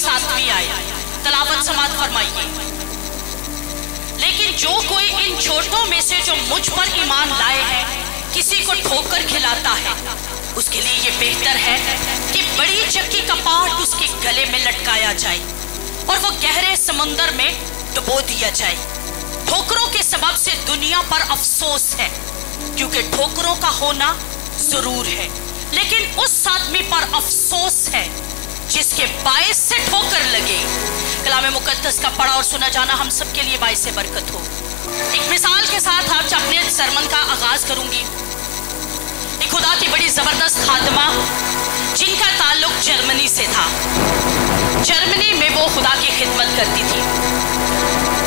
साथ भी आए। तलावत समात फरमाइए। लेकिन जो कोई इन छोटों में से जो मुझ पर ईमान लाए हैं किसी को ठोकर खिलाता है, उसके लिए ये बेहतर है कि बड़ी चक्की का पाट उसके गले में लटकाया जाए और वो गहरे समुंदर में डुबो दिया जाए। ठोकरों के सबब से दुनिया पर अफसोस है, क्योंकि ठोकरों का होना जरूर है, लेकिन उस आदमी पर अफसोस है जिसके बायस से ठोकर लगे। कलाम मुकद्दस का पढ़ा और सुना जाना हम सब के लिए बायस से बरकत हो। एक मिसाल के साथ आज अपने सरमन का आगाज करूंगी। एक खुदा की बड़ी जबरदस्त खादमा जिनका ताल्लुक जर्मनी से था। जर्मनी में वो खुदा की खिदमत करती थी।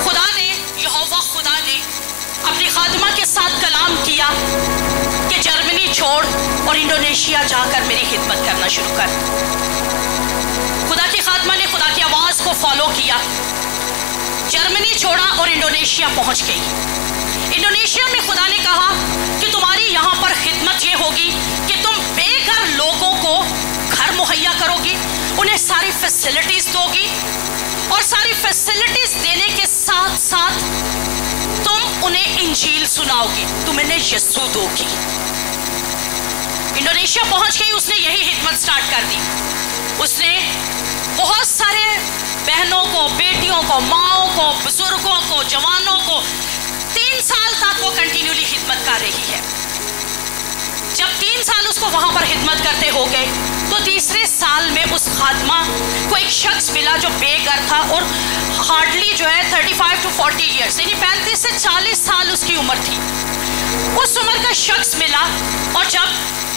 खुदा ने, यहोवा खुदा ने अपनी खादमा के साथ कलाम किया कि जर्मनी छोड़ और इंडोनेशिया जाकर मेरी खिदमत करना शुरू कर। खुदा की खादमा ने खुदा की आवाज को फॉलो किया, जर्मनी छोड़ा और इंडोनेशिया पहुंच गई। इंडोनेशिया में खुदा ने कहा कि तुम्हारी यहाँ पर खिदमत ये होगी कि तुम बेघर लोगों को घर मुहैया करोगी, उन्हें सारी फैसिलिटीज दोगी और सारी फैसिलिटीज देने के साथ साथ तुम उन्हें इंजील सुनाओगी, तुम इन्हें यीशु दोगी। इंडोनेशिया पहुंच गई, उसने यही खिदमत स्टार्ट कर दी। उसने बहुत सारे बहनों को, बेटियों को, माओं को, बुजुर्गों को, जवानों को 3 साल तक वो कंटिन्यूली खिदमत कर रही है। जब 3 साल उसको वहां पर खिदमत करते हो गए तो तीसरे साल में उस खादमा को एक शख्स मिला जो बेघर था और हार्डली जो है 35 to 40 ईयर्स, यानी 35 से 40 साल उसकी उम्र थी। उस उम्र का शख्स मिला और जब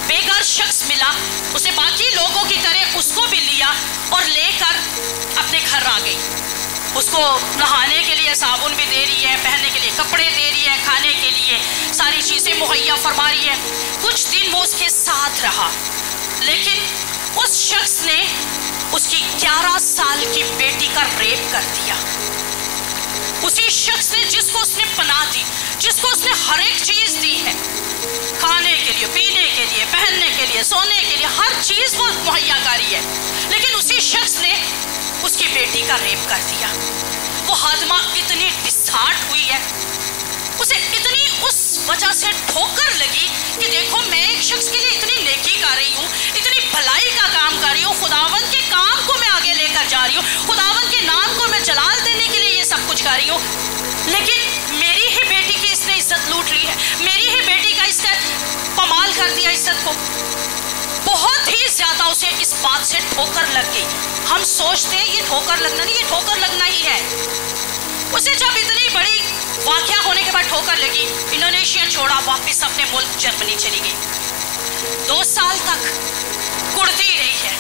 बेघर शख्स मिला उसे बाकी लोगों की तरह उसको भी लिया और लेकर अपने घर आ गई। उसको नहाने के लिए साबुन भी दे रही है, पहनने के लिए कपड़े दे रही है, खाने के लिए सारी चीज़ें मुहैया फरमा रही है। कुछ दिन वो उसके साथ रहा, लेकिन उस शख्स ने उसकी 11 साल की बेटी का रेप कर दिया। उसी शख्स ने जिसको उसने पनाह दी, जिसको उसने हर एक चीज़ दी है, खाने के लिए, पीने के लिए, पहनने के लिए, सोने के लिए, हर चीज़ वो मुहैया करी है, लेकिन उसी शख्स ने उसकी बेटी का रेप कर दिया। वो खादमा इतनी डिसहार्ट हुई है, उसे इतनी उस वजह से ठोकर लगी कि देखो मैं एक शख्स के लिए इतनी नेकी कर रही हूँ, इतनी भलाई का काम कर रही हूँ, खुदावंद के काम को मैं आगे लेकर जा रही हूँ, खुदावंद के नाम को मैं जलाल देने के लिए ये सब कुछ कर रही हूँ, लेकिन मेरी ही बेटी की इसने इज्जत लूट ली है, मेरी ही बेटी का इसने पमाल कर दिया इज्जत को। बहुत ही ज्यादा उसे इस बात से ठोकर लग गई। हम सोचते हैं ये ठोकर लगना नहीं, ये ठोकर लगना ही है। उसे जब इतनी बड़ी वाकया होने के बाद ठोकर लगी, इंडोनेशिया छोड़ा, वापस अपने मुल्क जर्मनी चली गई। 2 साल तक कुड़ती रही है,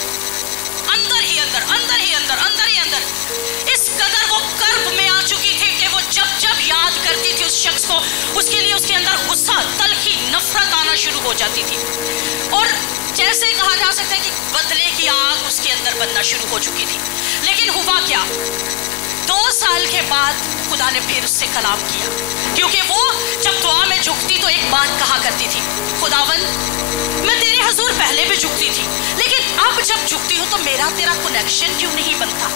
अंदर ही अंदर, अंदर ही अंदर, अंदर ही अंदर। इस कदर वो कर्ब में आ चुकी थी कि वो जब जब याद करती थी उस शख्स को, उसके लिए उसके अंदर गुस्सा, तलखी, नफरत आना शुरू हो जाती थी और जैसे कहा जा सकता है कि बदले की आग उसके अंदर बनना शुरू हो चुकी थी। लेकिन हुआ क्या, 2 साल के बाद खुदा ने फिर उससे कलाम किया, क्योंकि वो जब दुआ में झुकती तो एक बात कहा करती थी, खुदावन मैं तेरे हुजूर पहले भी झुकती थी, लेकिन अब जब झुकती हूँ तो मेरा तेरा कनेक्शन क्यों नहीं बनता,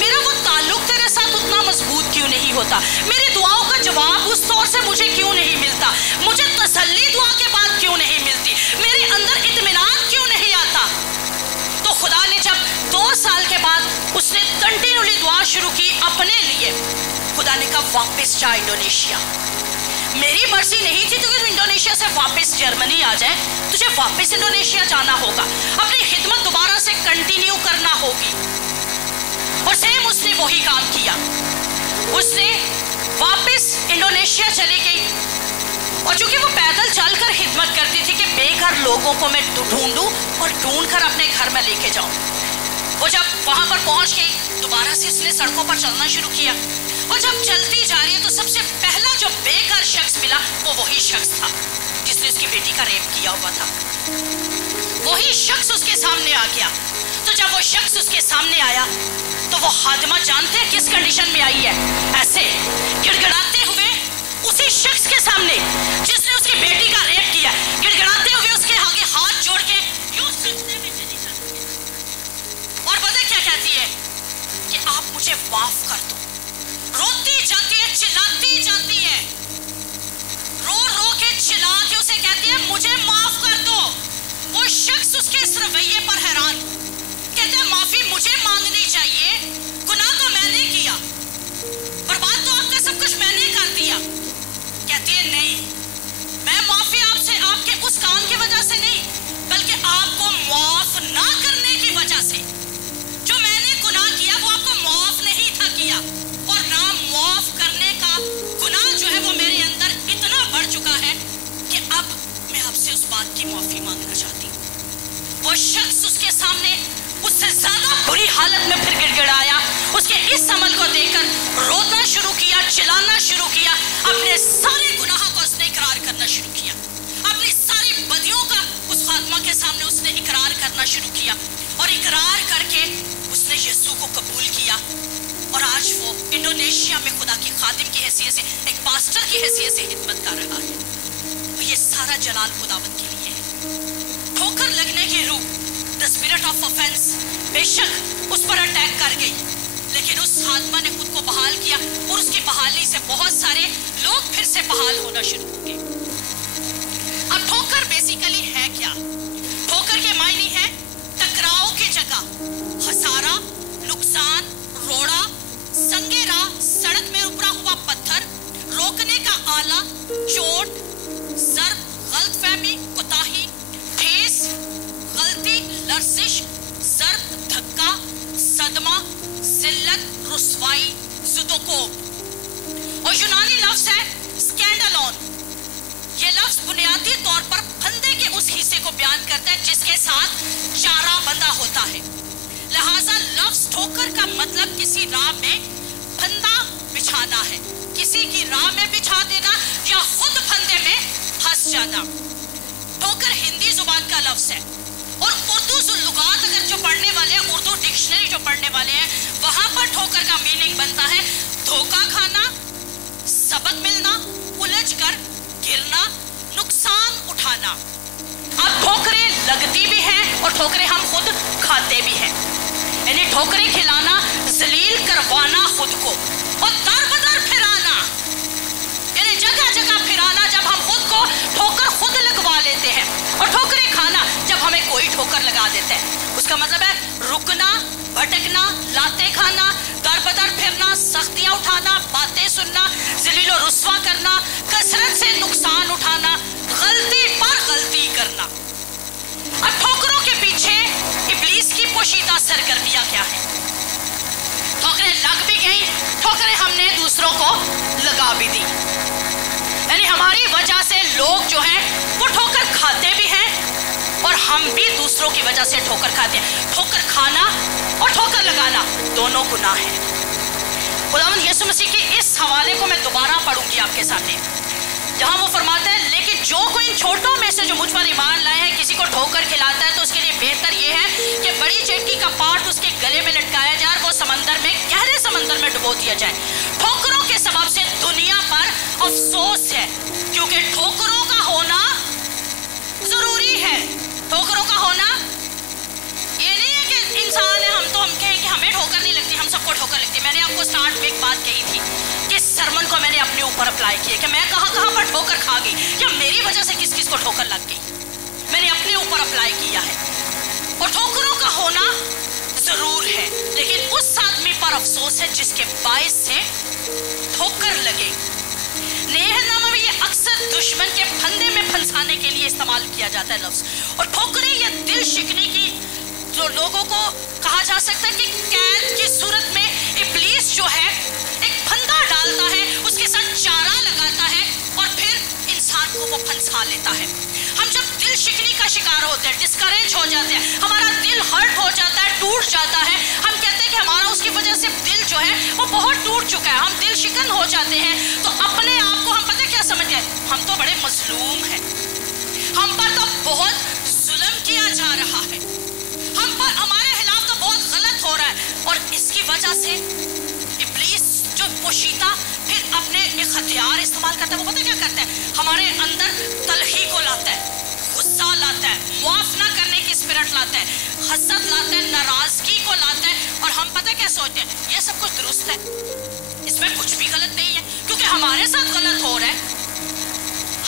मेरा वो ताल्लुक तेरे साथ उतना मजबूत क्यों नहीं होता, मेरी दुआओं का जवाब उस तौर से मुझे क्यों नहीं मिलता, मुझे तसल्ली दुआ के बाद क्यों नहीं मिलती, मेरे अंदर इत्मीनान क्यों नहीं आता। तो खुदा ने जब 2 साल के बाद उसने कंटिन्यूली दुआ शुरू की अपने लिए, खुदा ने कहा वापस जा इंडोनेशिया। मेरी मर्जी नहीं थी तो इंडोनेशिया से वापस जर्मनी आ जाए, तुझे वापस इंडोनेशिया जाना होगा, अपनी खिदमत दोबारा से कंटिन्यू करना होगी। और सेम उसने वही काम किया, उसने वापस इंडोनेशिया चली गई और चूंकि वो पैदल चलकर खिदमत करती थी कि बेघर लोगों को मैं ढूंढूं और ढूंढकर अपने घर में लेके जाऊं। वो जब वहां पर पहुंच गई दोबारा से इसने सड़कों पर चलना शुरू किया और जब चलती जा रही है तो सबसे पहला जो बेघर शख्स मिला वो वही शख्स था जिसने उसकी बेटी का रेप किया हुआ था। वही शख्स उसके सामने आ गया। तो जब वो शख्स उसके सामने आया तो वो खादिमा जानते हैं किस कंडीशन में आई है, ऐसे गिड़गिड़ाते हुए उसी शख्स के सामने जिसने उसकी बेटी का रेप किया, गिड़गिड़ाते हुए उसके आगे हाथ जोड़ के यूं सजदे में चली जाती है और पता क्या कहती है, माफ कर दो। रोती जाती है, चिल्लाती जाती है, रो रो के चिल्ला के उसे कहती है मुझे माफ कर दो। वो शख्स उसके इस रवैये पर हैरान, कहता है माफी मुझे मांगनी चाहिए, गुनाह तो मैंने किया, बर्बाद तो आपका सब कुछ मैंने कर दिया। कहती है नहीं, मैं माफी आपसे आपके उस काम की वजह से नहीं, बल्कि आपको माफ ना करने की वजह से। जो मैंने गुनाह किया वो आपको माफ नहीं था किया, और ना माफ करने का गुनाह जो है वो मेरे अंदर इतना बढ़ चुका है कि अब मैं आपसे उस बात की माफी मांगना चाहती हूँ। वो शख्स उसके सामने उससे ज्यादा बुरी हालत में फिर गिड़गिड़ाया, उसके इस अमल को देखकर रोना शुरू किया, चिल्लाना शुरू किया, अपने सारे गुनाह को उसने इकरार करना शुरू किया, अपनी सारी बदियों का उस खात्मा के सामने उसने इकरार करना शुरू किया, और इकरार करके उसने यीशु को कबूल किया। और आज वो इंडोनेशिया में खुदा की खादिम की हैसियत से, एक पास्टर की हैसियत से खिदमत कर रहा है। और ये सारा जलाल खुदावंद के लिए है। ठोकर लगने की रूह, द स्पिरिट ऑफ ऑफेंस, बेशक उस पर अटैक कर गई, लेकिन उस खात्मा ने खुद को बहाल किया, और उसकी बहाली से बहुत सारे लोग फिर से बहाल होना शुरू हो गए। अब ठोकर बेसिकली है क्या? ठोकर के मायने है टकराव की जगह खसारा, नुकसान, रोड़ा, संगेरा, सड़क में उपड़ा हुआ पत्थर, रोकने का आला, चोट, जर्ब, गलतफहमी, कोताही, ठेस, गलती, लर्जिश, जर्ब, धक्का, सदमा, जिल्लत, रुसवाई, जुदोकोब। और यूनानी लफ्ज है स्कैंडलोन। ये लफ्ज बुनियादी तौर पर फंदे के उस हिस्से को बयान करता है जिसके साथ चारा बंधा होता है। लिहाजा लफ्ज ठोकर का मतलब किसी राह में फंदा बिछाना है, किसी की राह में बिछा देना या खुद फंदे में फंस जाना। ठोकर हिंदी जुबान का लफ्ज है, और उर्दू लुगात अगर जो पढ़ने वाले हैं, उर्दू डिक्शनरी जो पढ़ने वाले हैं, वहां पर ठोकर का मीनिंग बनता है धोखा खाना, सबक मिलना, उलझ कर गिरना, नुकसान उठाना। अब ठोकरें लगती भी हैं और ठोकरें हम खुद खाते भी हैं, यानी ठोकरें खिलाना, जलील करवाना खुद को, और दर बदर फिराना, यानी जगह जगह फिराना जब हम खुद को ठोकर खुद लगवा लेते हैं, और ठोकरें खाना जब हमें कोई ठोकर लगा देता है। उसका मतलब है रुकना, भटकना, लाते खाना, दर बदर फिरना, सख्तियां उठाना, बातें सुनना, जलील और रुस्वा करना, कसरत से नुकसान उठाना, गलती पर गलती करना। अब ठोकरों के पीछे इब्लीस की पोशीदा सरगर्मियां क्या है? ठोकरें लग भी गई, ठोकरें हमने दूसरों को लगा भी दी, यानी हमारी वजह से लोग जो हैं वो ठोकर खाते भी हैं, और हम भी दूसरों की वजह से ठोकर खाते हैं। ठोकर खाना और ठोकर लगाना दोनों गुनाह हैं। खुदावंद यीशु मसीह के इस हवाले को मैं दोबारा पढ़ूंगी आपके सामने, जहां वो फरमाता है लेकिन जो कोई इन छोटों में से जो मुझ पर ईमान लाए हैं किसी को ठोकर खिलाता है तो उसके लिए बेहतर ये है कि बड़ी चेटकी का पाट उसके गले में लटकाया जाए और वो समंदर में, गहरे समंदर में डुबो दिया जाए। ठोकरों के सबब से दुनिया पर अफसोस है, क्योंकि ठोकरों का होना जरूरी है। ठोकरों का होना ये नहीं है कि इंसान है, हम कहें कि हमें ठोकर नहीं लगती, हम सबको ठोकर लगती है। मैंने आपको स्टार्ट में एक बात कही थी कि इस सरमन को मैंने अपने ऊपर अप्लाई किया कि मैं कहां पर ठोकर खा गई, या मेरी वजह से किस किस को ठोकर लग गई, मैंने अपने ऊपर अप्लाई किया है। और ठोकरों का होना जरूर है, लेकिन उस आदमी पर अफसोस है जिसके बायस से ठोकर लगे। नेहनामा में ये अक्सर दुश्मन के फंदे में फंसाने के लिए इस्तेमाल किया जाता है लफ्ज। और ठोकरें ये दिल शिकने की जो लोगों को कहा जा सकता है कि कैद की सूरत में इब्लीस जो है एक फंदा डालता है, उसके साथ चारा लगाता है और फिर इंसान को वो फंसा लेता है। हम जब दिल शिकनी का शिकार होते हैं, डिस्करेज हो जाते हैं, हमारा दिल हर्ट हो जाता है, टूट जाता है, हम कहते हैं कि हमारा उसकी वजह से दिल जो है वो बहुत टूट चुका है, हम दिल शिकन हो जाते हैं, तो अपने आप को हम पता क्या समझते हैं, हम तो बड़े मजलूम हैं, हम पर तो बहुत जुल्म किया जा रहा है, हम पर हमारे खिलाफ तो बहुत गलत हो रहा है। और इसकी वजह से इब्लीस जो पोशीदा फिर अपने एक हथियार इस्तेमाल करता है, वो पता क्या करता है, हमारे अंदर तलखी को लाता है, गुस्सा लाता है, माफ ना करने की स्पिरिट लाता है, हसद लाता है, नाराजगी को लाता है, और हम पता क्या सोचते हैं, ये सब कुछ दुरुस्त है, इसमें कुछ भी गलत नहीं है, क्योंकि हमारे साथ गलत हो रहा है,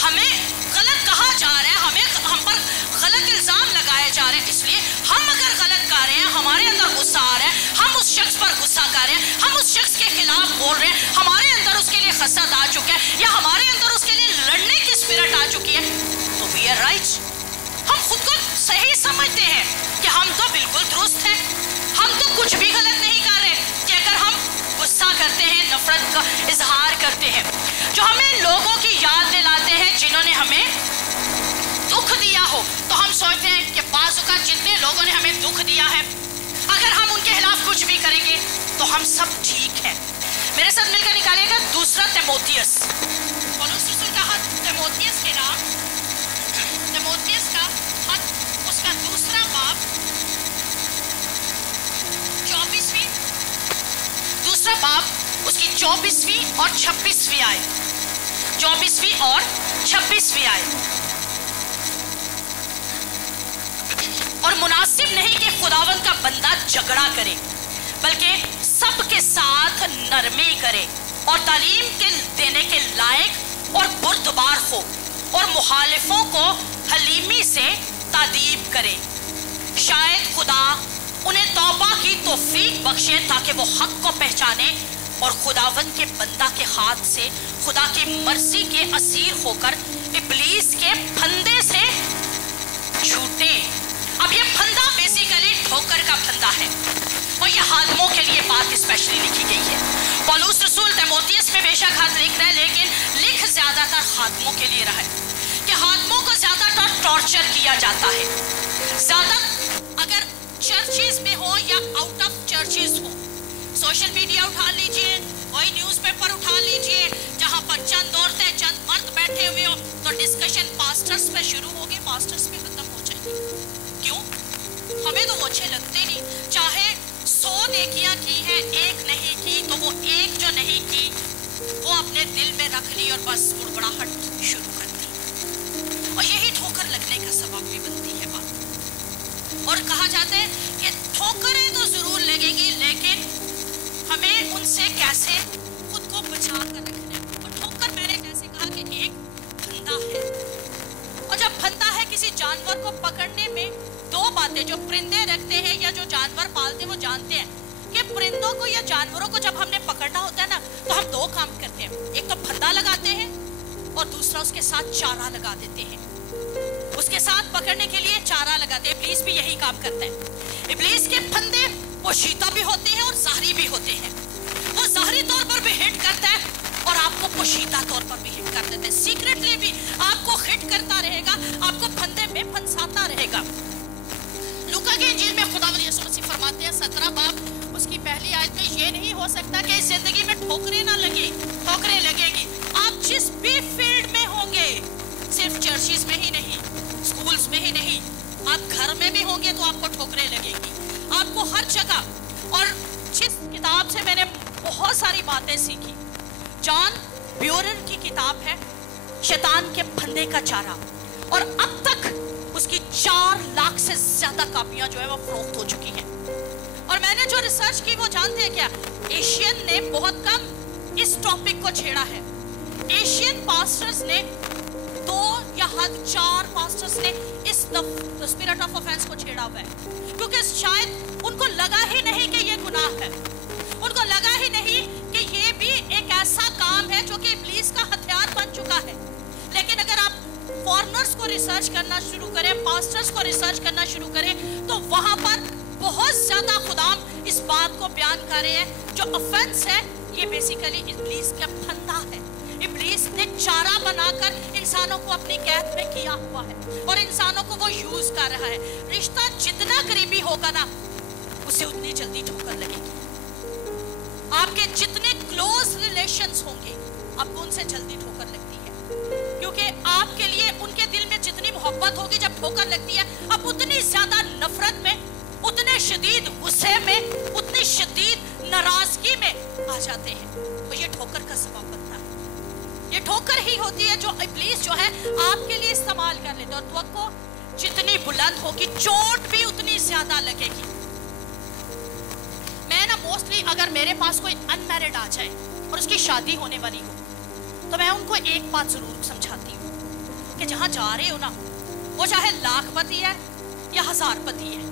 हमें गलत कहा जा रहा है, हम पर गलत इल्जाम लगाए जा रहे हैं, इसलिए हम अगर गलत कर रहे हैं, हमारे अंदर गुस्सा आ रहा है, हम उस शख्स पर गुस्सा कर रहे हैं, हम उस शख्स के खिलाफ बोल रहे हैं, हमारे अंदर उसके लिए खसत आ चुका है, या हमारे अंदर उसके लिए लड़ने की स्पिरिट आ चुकी है, तो वी आर राइट, हम खुद को सही समझते हैं कि हम तो बिल्कुल दुरुस्त हैं, हम तो कुछ भी गलत नहीं कर रहे, कि अगर हम गुस्सा करते हैं, नफरत का इजहार करते हैं, जो हमें लोगों की याद दिलाते हैं जिन्होंने हमें दुख दिया हो, तो हम सोचते हैं कि बाज़ जितने लोगों ने हमें दुख दिया है, अगर हम उनके खिलाफ कुछ भी करेंगे तो हम सब ठीक हैं। मेरे साथ मिलकर निकालिएगा दूसरा तीमुथियुस, पौलुस रसूल का खत तीमुथियुस के नाम, तीमुथियुस का खत, उसका दूसरा बाब 24वीं, दूसरा बाब उसकी 24वीं और 26वीं आयत, 24वीं और 26वीं आयत। और मुनासिब नहीं कि खुदावंद का बंदा झगड़ा करे, बल्कि सबके साथ नरमी करे और तालीम के देने के लायक और बुर्दबार हो, और मुखालिफों को हलीमी से तादीब करे। शायद खुदा उन्हें तौबा की तौफीक बख्शे ताकि वो हक को पहचाने और खुदावंद के बंदा के हाथ से खुदा की मर्जी के असीर होकर इब्लीस के फंदे से छूटे। अब ये फंदा बेसिकली ठोकर का फंदा है, और ये हादमों के लिए बात स्पेशली लिखी गई है। पौलुस रसूल तीमुथियुस में बेशक हाथ लिख रहा है, लेकिन लिख ज्यादातर हादमों के लिए रहा है कि हादमों को ज्यादातर टॉर्चर किया जाता है, ज्यादा अगर चर्चेस में हो या आउट ऑफ चर्चेस हो, सोशल मीडिया उठा लीजिए, कोई न्यूज़पेपर उठा लीजिए, जहां पर चंद औरतें चंद मर्द बैठे हुए हो, तो डिस्कशन पास्टर्स पे शुरू होगी, पास्टर्स पे खत्म हो जाएगी। क्यों? हमें तो वो अच्छे लगते नहीं, चाहे 100 नेकियां की है, एक नहीं की, तो वो एक जो नहीं की वो अपने दिल में रख ली और बस बुड़बड़ाहट शुरू कर दी, और यही ठोकर लगने का सबब भी बनती है बात। और कहा जाता है कि ठोकरें तो जरूर लगेगी, लेकिन हमें उनसे कैसे खुद को बचा कर रखना है। और ठोकर मैंने जैसे कहा कि एक फंदा है, और जब फंदा है किसी जानवर को पकड़ने में, दो बातें जो परिंदे रखते हैं या जो जानवर पालते हैं वो जानते हैं कि परिंदों को या जानवरों को जब हमने पकड़ना होता है ना, तो हम दो काम करते हैं, एक तो फंदा लगाते हैं और दूसरा उसके साथ चारा लगा देते हैं। उसके साथ पकड़ने के लिए चारा लगाते हैं। इब्लीस भी यही काम करता है। इब्लीस के फंदे पोशीदा भी होते हैं और ज़ाहरी भी होते हैं। वो ज़ाहरी तौर पर भी हिट करता है और आपको पोशीदा तौर पर भी हिट कर देता है, सीक्रेटली भी आपको हिट करता रहेगा, आपको फंदे में फंसाता रहेगा। लूका की इंजील में खुदावंद यीशु मसीह फरमाते हैं 17 बाब उसकी पहली आयत में, ये नहीं हो सकता कि इस जिंदगी में ठोकरें ना लगे, ठोकरें लगेगी। आप जिस भी फील्ड में होंगे, सिर्फ चर्चेस में ही नहीं, स्कूल्स में ही नहीं, आप घर में भी होंगे तो आपको ठोकरें लगेगी, आपको हर जगह। और जिस किताब से मैंने बहुत सारी बातें सीखी, जॉन ब्यूरर की किताब है शैतान के फंदे का चारा, और अब तक उसकी 4 लाख से ज्यादा कापियां जो है वो फरोख्त हो चुकी हैं। और मैंने जो रिसर्च की वो जानते हैं क्या, एशियन ने बहुत कम इस टॉपिक को छेड़ा है। एशियन पास्टर्स ने 2 या हद 4 पास्टर्स ने इस स्पिरिट ऑफ ऑफेंस को छेड़ा हुआ है, क्योंकि शायद उनको लगा ही नहीं कि ये गुनाह है, उनको लगा ही नहीं कि ये भी एक ऐसा काम है जो कि इब्लीस का हथियार बन चुका है। लेकिन अगर आप फॉरेनर्स को रिसर्च करना शुरू करें, पास्टर्स को रिसर्च करना शुरू करें, तो वहां पर बहुत ज्यादा खुदाम इस बात को बयान कर रहे हैं, जो ऑफेंस है ये बेसिकली इब्लीस का फंदा है। इब्लीस ने चारा बनाकर इंसानों को अपनी कैद में किया हुआ है और इंसानों को वो यूज कर रहा है। रिश्ता जितना करीबी होगा ना, उसे उतनी जल्दी ठोकर लगेगी। आपके जितने क्लोज रिलेशंस होंगे, आपको उनसे जल्दी ठोकर लगती है, क्योंकि आपके लिए उनके दिल में जितनी मोहब्बत होगी, जब ठोकर लगती है आप उतनी ज्यादा नफरत में, उतने शदीद गुस्से में, उतनी शदीद नाराजगी में आ जाते हैं, तो ये ठोकर का सबब बनता है। ये ठोकर ही होती है जो इब्लीस जो है आपके लिए इस्तेमाल कर लेते, और तवक्को जितनी बुलंद होगी चोट भी उतनी ज्यादा लगेगी। मैं موسٹلی اگر میرے پاس کوئی انمیرڈ آ جائے اور اس کی شادی ہونے والی ہو تو میں ان کو ایک بات ضرور سمجھاتی ہوں کہ جہاں جا رہے ہو نا وہ چاہے لاکھ پتی ہے یا 1000 پتی ہے،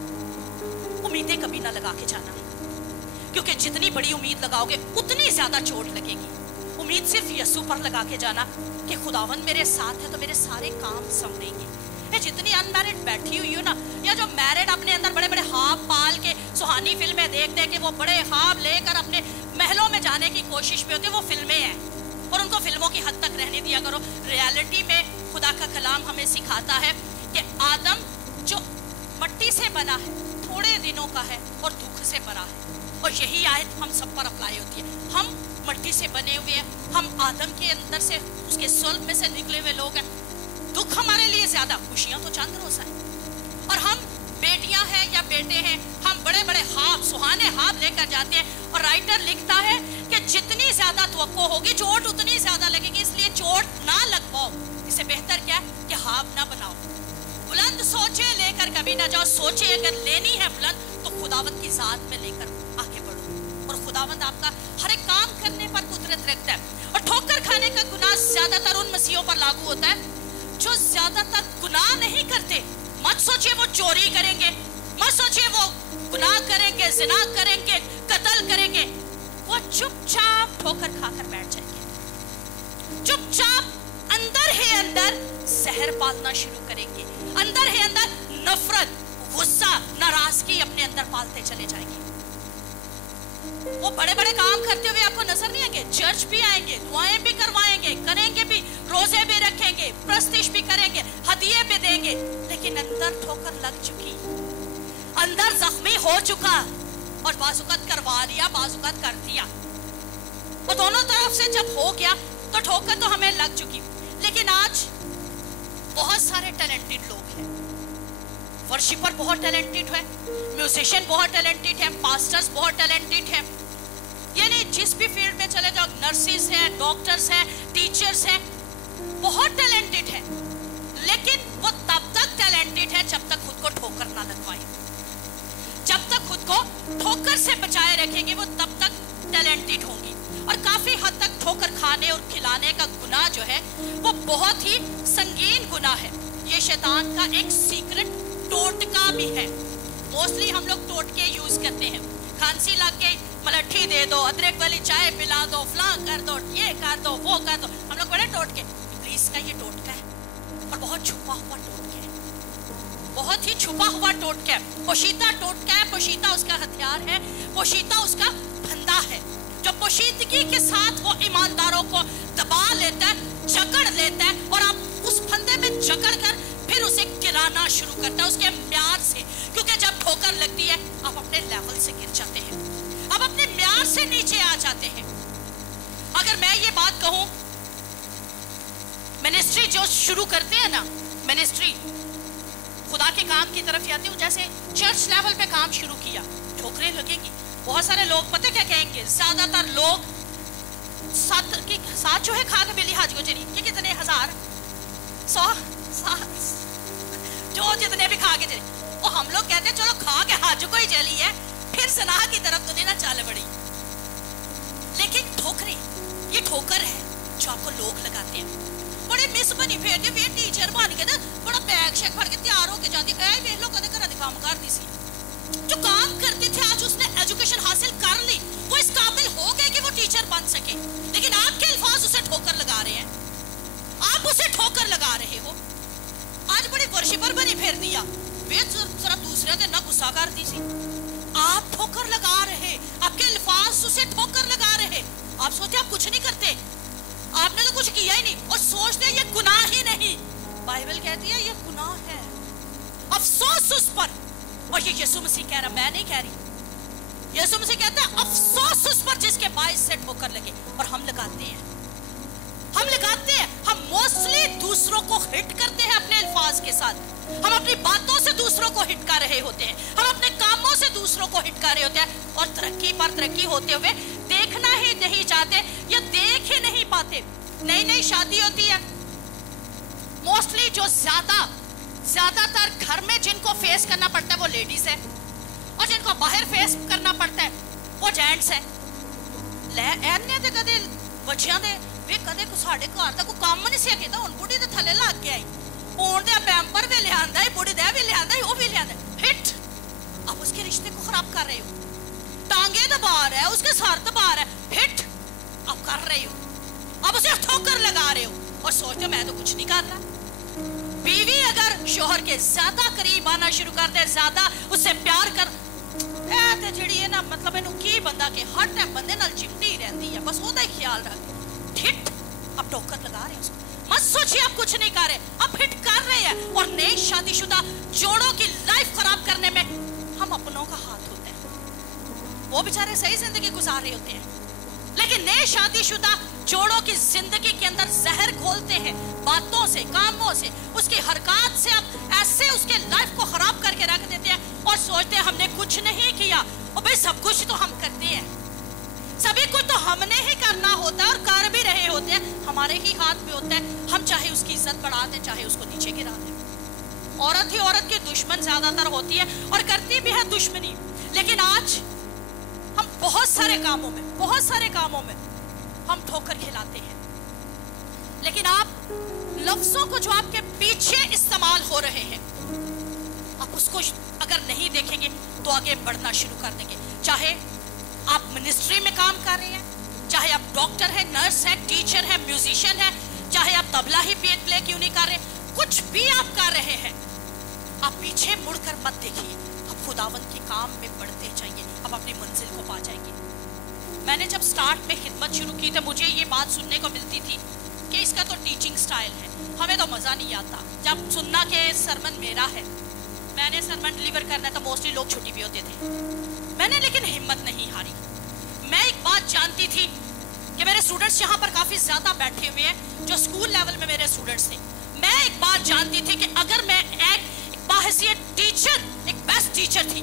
امیدیں کبھی نہ لگا کے جانا، کیونکہ جتنی بڑی امید لگاؤ گے اتنی زیادہ چوٹ لگے گی۔ امید صرف یسوع پر لگا کے جانا کہ خداوند میرے ساتھ ہے تو میرے سارے کام سنوریں گے۔ جتنی ان میرڈ بیٹھی ہوئی ہو نا، یا جو میرڈ اپنے اندر بڑے بڑے خواب پال کے سہانی فلمیں دیکھتے کہ وہ بڑے خواب لے کر اپنے محلوں میں جانے کی کوشش میں ہوتے، وہ فلمیں ہیں اور ان کو فلموں کی حد تک رہنے دیا کرو۔ ریالٹی میں خدا کا کلام ہمیں سکھاتا ہے کہ آدم جو مٹی سے بنا ہے، تھوڑے دنوں کا ہے اور دکھ سے بھرا ہے، اور یہی آیت ہم سب پر اپلائی ہوتی ہے۔ ہم مٹی سے بنے ہوئے ہیں، ہم آدم کے اندر سے اس کے صلب میں سے نکلے ہوئے لوگ ہیں۔ دکھ ہمارے لیے زیادہ، خوشیاں تو چند روز ہیں، اور ہم بیٹیاں ہیں یا بیٹے ہیں، ہم بڑے بڑے خواب، سہانے خواب لے کر جاتے ہیں، اور رائٹر لکھتا ہے کہ جتنی زیادہ توقع ہوگی چوٹ اتنی زیادہ لگے گی، اس لیے چوٹ نہ لگواؤ، اسے بہتر کیا ہے کہ خواب نہ بناؤ۔ بلند سوچے لے کر کبھی نہ جاؤ، سوچے اگر لینی ہے بلند تو خداوند کی ذات میں لے کر آگے بڑھو، اور خداوند آپ کا ہر ایک کام کرنے پر قدرت رکھتا ہے۔ اور ٹھوکر کھانے کا گناہ زیادہ تر ان مسیحوں پر لاگو ہوتا ہے جو زیادہ تر گناہ نہیں کرتے۔ مت سوچے وہ چوری کریں گے، مت سوچے وہ گناہ کریں گے، زنا کریں گے، قتل کریں گے، وہ چپ چاپ ٹھوکر کھا کر بیٹھ جائیں گے، چپ چاپ اندر ہی اندر زہر پالنا شروع کریں گے، اندر ہی اندر نفرت، غصہ، ناراضگی اپنے اندر پالتے چلے جائیں گے۔ وہ بڑے بڑے کام کرتے ہوئے آپ کو نظر نہیں آئیں گے، چرچ بھی آئیں گے، دعائیں بھی کروائیں گے، کریں گے بھی، روزے بھی رکھیں گے، پرستش بھی کریں گے، ہدیے بھی دیں گے، لیکن اندر ٹھوکر لگ چکی، اندر زخمی ہو چکا، اور بعض اوقات کروا لیا، بعض اوقات کر دیا، اور دونوں طرف سے جب ہو گیا تو ٹھوکر تو ہمیں لگ چکی۔ لیکن آج بہت سارے ٹیلنٹڈ لوگ ہیں، ورشپر بہت ٹیلنٹڈ ہے، میوزیشین بہت ٹیلنٹڈ ہے، پاسٹرز بہت ٹیلنٹڈ ہیں، یعنی جس بھی فیلڈ میں چلے جاؤ، نرسز ہیں، ڈاکٹرز ہیں، ٹیچرز ہیں، بہت ٹیلنٹڈ ہیں، لیکن وہ تب تک ٹیلنٹڈ ہے جب تک خود کو ٹھوکر نہ لگوائیں، جب تک خود کو ٹھوکر سے بچائے رکھیں گے وہ تب تک ٹیلنٹڈ ہوں گی۔ اور کافی حد تک ٹھوکر کھانے اور کھلانے کا گناہ جو ہے وہ بہت ہی سنگین گناہ ہے، یہ شیطان کا ایک سیکرٹ ٹوٹکا بھی ہے۔ موسٹلی ہم لوگ ٹوٹکے یوز کرتے ہیں، کھانسی لگ کے ملٹھی دے دو، ادرک والی چائے پلا دو، فلاں کر دو، یہ کر دو، وہ کر دو، ہم لوگ بڑے ٹوٹکے۔ ابلیس کا یہ ٹوٹکا ہے، اور بہت چھپا ہوا ٹوٹکا ہے، بہت ہی چھپا ہوا ٹوٹکا ہے، پوشیدہ ٹوٹکا ہے، پوشیدہ اس کا ہتھیار ہے، پوشیدہ اس کا پھندا ہے، جو پوشیدگی کے ساتھ وہ ایمانداروں کو دبا لیتا ہے، جکڑ لیتا ہے، اور آپ اس پھندے میں جکڑ کر پھر اسے گرانا شروع کرتا ہے اس کے معیار سے، کیونکہ جب ٹھوکر لگتی ہے آپ اپنے لیول سے گر جاتے ہیں، آپ اپنے معیار سے نیچے آ جاتے ہیں۔ اگر میں یہ بات کہوں، منسٹری جو شروع کرتے ہیں نا، منسٹری خدا کے کام کی طرف جاتے ہو، جیسے چرچ لیول پہ کام شروع کیا، ٹھوکریں لگیں گی، بہت سارے لوگ پتہ کیا کہیں گے، زیادہ تر لوگ ساتھ جو ہے کھا کے ملی حاج کو چلی، یہ کتنے 1000 100 جو جتنے بھی کھا کے چلی، وہ ہم لوگ کہتے ہیں چلو کھا کے حاج کو ہی چلی ہے، پھر زنا کی طرف تو نہیں نہ چل پڑی۔ لیکن ٹھوکریں، یہ ٹھوکر ہے جو آپ کو لوگ لگاتے ہیں، بڑے مس بنی پھیرتے پھر ٹیچر بن کے نا بڑا بیگ شیک پھڑ کے تیار ہو کے جاتی، اے ویلو کدے گھر دے کام کرتی سی، جو کام کرتے تھے آج اس نے ایجوکیشن حاصل کر لی، وہ اس قابل ہو گئے کہ وہ ٹیچر بن سکے، لیکن آپ کے الفاظ اسے ٹھوکر لگا رہے ہیں، آپ اسے ٹھوکر لگا رہے ہو۔ آج بڑی ورشپر بنی پھیر دیا، ذرا دوسرے دن نہ غصہ کرتی سی، آپ ٹھوکر لگا رہے، آپ کے الفاظ اسے ٹھوکر لگا رہے، آپ سوچتے آپ کچھ نہیں کرتے، آپ نے تو کچھ کیا ہی نہیں، اور سوچتے یہ گناہ ہی نہیں، بائبل کہتی ہے یہ گناہ ہے، افسوس اس پر، اور یہ یسوع مسیح کہہ رہا، میں نہیں کہہ رہی، یسوع مسیح کہتا ہے افسوس اس پر جس کے باعث سے ٹھوکر لگے، اور ہم لگاتے ہیں، ہم موسٹلی دوسروں کو ہٹ کرتے ہیں اپنے الفاظ کے ساتھ، ہم اپنی باتوں سے دوسروں کو ہٹ کر رہے ہوتے ہیں، ہم اپنے کاموں سے دوسروں کو ہٹ کر رہے ہوتے ہیں، اور ترقی پر ترقی ہوتے ہوئے دیکھنا ہی نہیں چاہتے یا دیکھ ہی نہیں پاتے۔ نئی نئی شادی ہوتی ہے، موسٹلی جو زیادہ تر گھر میں جن کو فیس کرنا پڑتا ہے وہ لیڈیز ہے، اور جن کو باہر فیس کرنا پڑتا ہے وہ جینٹس ہے لے اینے تے کدے بچیاں دے وی کدے کو ساڈے گھر دا کوئی کام نہیں سی کیتا ہن بڑھی دے تھلے لگ گیا پون دے پیمپر بھی لے آندا ہے بڑھی دے بھی لے آندا ہے وہ بھی لے آندا ہے ہٹ اب اس کے رشتے کو خراب کر رہے ہو ٹانگیں دبا رہا ہے اس کے سر دبا رہا ہے ہٹ اب کر رہے ہو اب اسے ٹھوکر لگا رہے ہو اور سوچتے میں تو کچھ نہیں کر رہا بیوی اگر شوہر کے زیادہ قریب آنا شروع کر دے زیادہ اس سے پیار کر اے تے جڑی ہے نا مطلب اینو کی بندہ کہ ہر ٹائم بندے نال چمٹی رہندی ہے بس اودا ہی خیال رکھ ہٹ اب ٹوکر لگا رہے ہیں اس کو مت سوچیے آپ کچھ نہیں کر رہے اب ہٹ کر رہے ہیں اور نئے شادی شدہ جوڑوں کی لائف خراب کرنے میں ہم اپنوں کا ہاتھ ہوتے ہیں وہ بیچارے صحیح زندگی گزار رہے ہوتے ہیں لیکن نئے شادی شدہ جوڑوں کی زندگی کے اندر زہر گھولتے ہیں باتوں سے کاموں سے اس کی حرکات سے اب ایسے اس کے لائف کو خراب کر کے رکھ دیتے ہیں اور سوچتے ہیں ہم نے کچھ نہیں کیا اور بھئی سب کچھ تو ہم کرتے ہیں سبھی کچھ تو ہم نے ہی کرنا ہوتا ہے اور کر بھی رہے ہوتے ہیں ہمارے ہی ہاتھ میں ہوتا ہے ہم چاہے اس کی عزت بڑھا دیں چاہے اس کو نیچے گرا دیں عورت ہی عورت کی دشمن زیادہ تر ہوتی ہے اور کرتی بھی ہے دشمنی لیکن آج ہم بہت سارے کاموں میں ہم ٹھوکر کھلاتے ہیں لیکن آپ لفظوں کو جو آپ کے پیچھے استعمال ہو رہے ہیں آپ اس کو اگر نہیں دیکھیں گے تو آگے بڑھنا شروع کر دیں گے چاہے آپ منسٹری میں کام کر رہے ہیں چاہے آپ ڈاکٹر ہیں نرس ہیں ٹیچر ہیں میوزیشین ہیں چاہے آپ طبلہ ہی پلے کیوں نہیں کر رہے کچھ بھی آپ کر رہے ہیں آپ پیچھے مڑ کر مت دیکھیے اب خداوند کے کام میں بڑھتے چاہیے اب اپنی منزل کو پا جائیں گے میں نے جب سٹارٹ میں خدمت شروع کی تو مجھے یہ بات سننے کو ملتی تھی کہ اس کا تو ٹیچنگ سٹائل ہے ہمیں تو مزہ نہیں آتا جب سننا کہ سرمن میرا ہے میں نے سرمن ڈیلیور کرنا تو موسٹلی لوگ چھٹی بھی ہوتے تھے میں نے لیکن ہمت نہیں ہاری میں ایک بات جانتی تھی کہ میرے اسٹوڈنٹس یہاں پر کافی زیادہ بیٹھے ہوئے ہیں جو اسکول لیول میں میرے اسٹوڈنٹس تھے میں ایک بات جانتی تھی کہ اگر میں ایک باحیثیت ٹیچر ایک بیسٹ ٹیچر تھی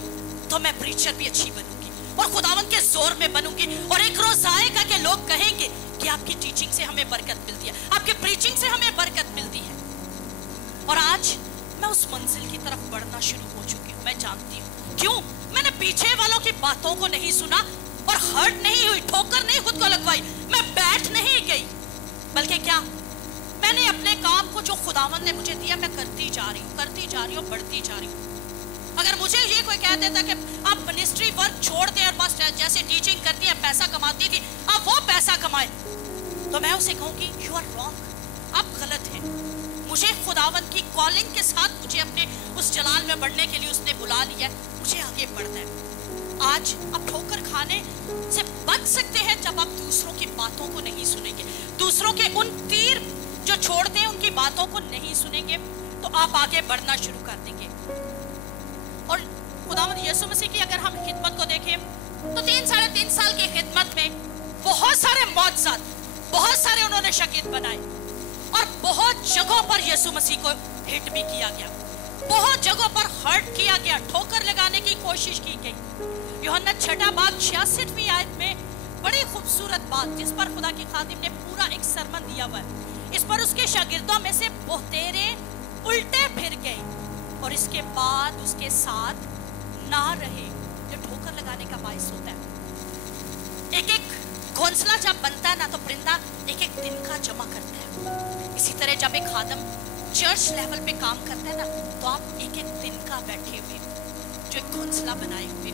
تو میں پریچر بھی اچھی بنوں گی اور خداوند کے زور میں بنوں گی اور ایک روز آئے گا کہ لوگ کہیں گے کہ آپ کی ٹیچنگ سے ہمیں برکت ملتی ہے آپ کی پریچنگ سے ہمیں برکت ملتی ہے اور آج میں اس منزل کی طرف بڑھنا شروع ہو چکی ہوں میں جانتی ہوں کیوں میں نے پیچھے والوں کی باتوں کو نہیں سنا اور ہرٹ نہیں ہوئی ٹھوکر نہیں خود کو لگوائی میں بیٹھ نہیں گئی بلکہ کیا میں نے اپنے کام کو جو خداوند نے مجھے دیا میں کرتی جا رہی ہوں بڑھتی جا رہی ہوں اگر مجھے یہ کوئی کہہ دیتا کہ آپ منسٹری ورک چھوڑ دیں اور بس جیسے ٹیچنگ کرتی ہیں پیسہ کماتی تھی اب وہ پیسہ کمائے تو میں اسے کہوں گی یو آر رانگ آپ غلط ہیں مجھے خداوند کی کالنگ کے ساتھ مجھے اپنے اس جلال میں بڑھنے کے لیے اس نے بلا لیا مجھے آگے بڑھنا ہے آج آپ ٹھوکر کھانے سے بچ سکتے ہیں جب آپ دوسروں کی باتوں کو نہیں سنیں گے دوسروں کے ان تیر جو چھوڑتے ہیں ان کی باتوں کو نہیں سنیں گے تو آپ آگے بڑھنا شروع کر دیں گے اور خداوند یسوع مسیح کی اگر ہم خدمت کو دیکھیں تو 3.5 سال کی خدمت میں بہت سارے معجزات بہت سارے انہوں نے شاگرد بنائے اور بہت جگہوں پر یسوع مسیح کو ہٹ بھی کیا گیا بہت جگہوں پر ہرٹ کیا گیا ٹھوکر لگانے کی کوشش کی گئی یوحنا 6 باب 66ویں آیت میں بڑی خوبصورت بات جس پر خدا کی خادم نے پورا ایک سرمن دیا ہوا ہے اس پر اس کے شاگردوں میں سے بہتیرے الٹے پھر گئے اور اس کے بعد اس کے ساتھ نہ رہے جو ٹھوکر لگانے کا باعث ہوتا ہے ایک گھونسلہ جب بنتا ہے نا تو پرندہ ایک دن کا جمع کرتا ہے اسی طرح جب ایک خادم چرچ لیول پہ کام کرتا ہے نا تو آپ ایک دن کا بیٹھے ہوئے جو ایک گھونسلہ بنائے ہوئے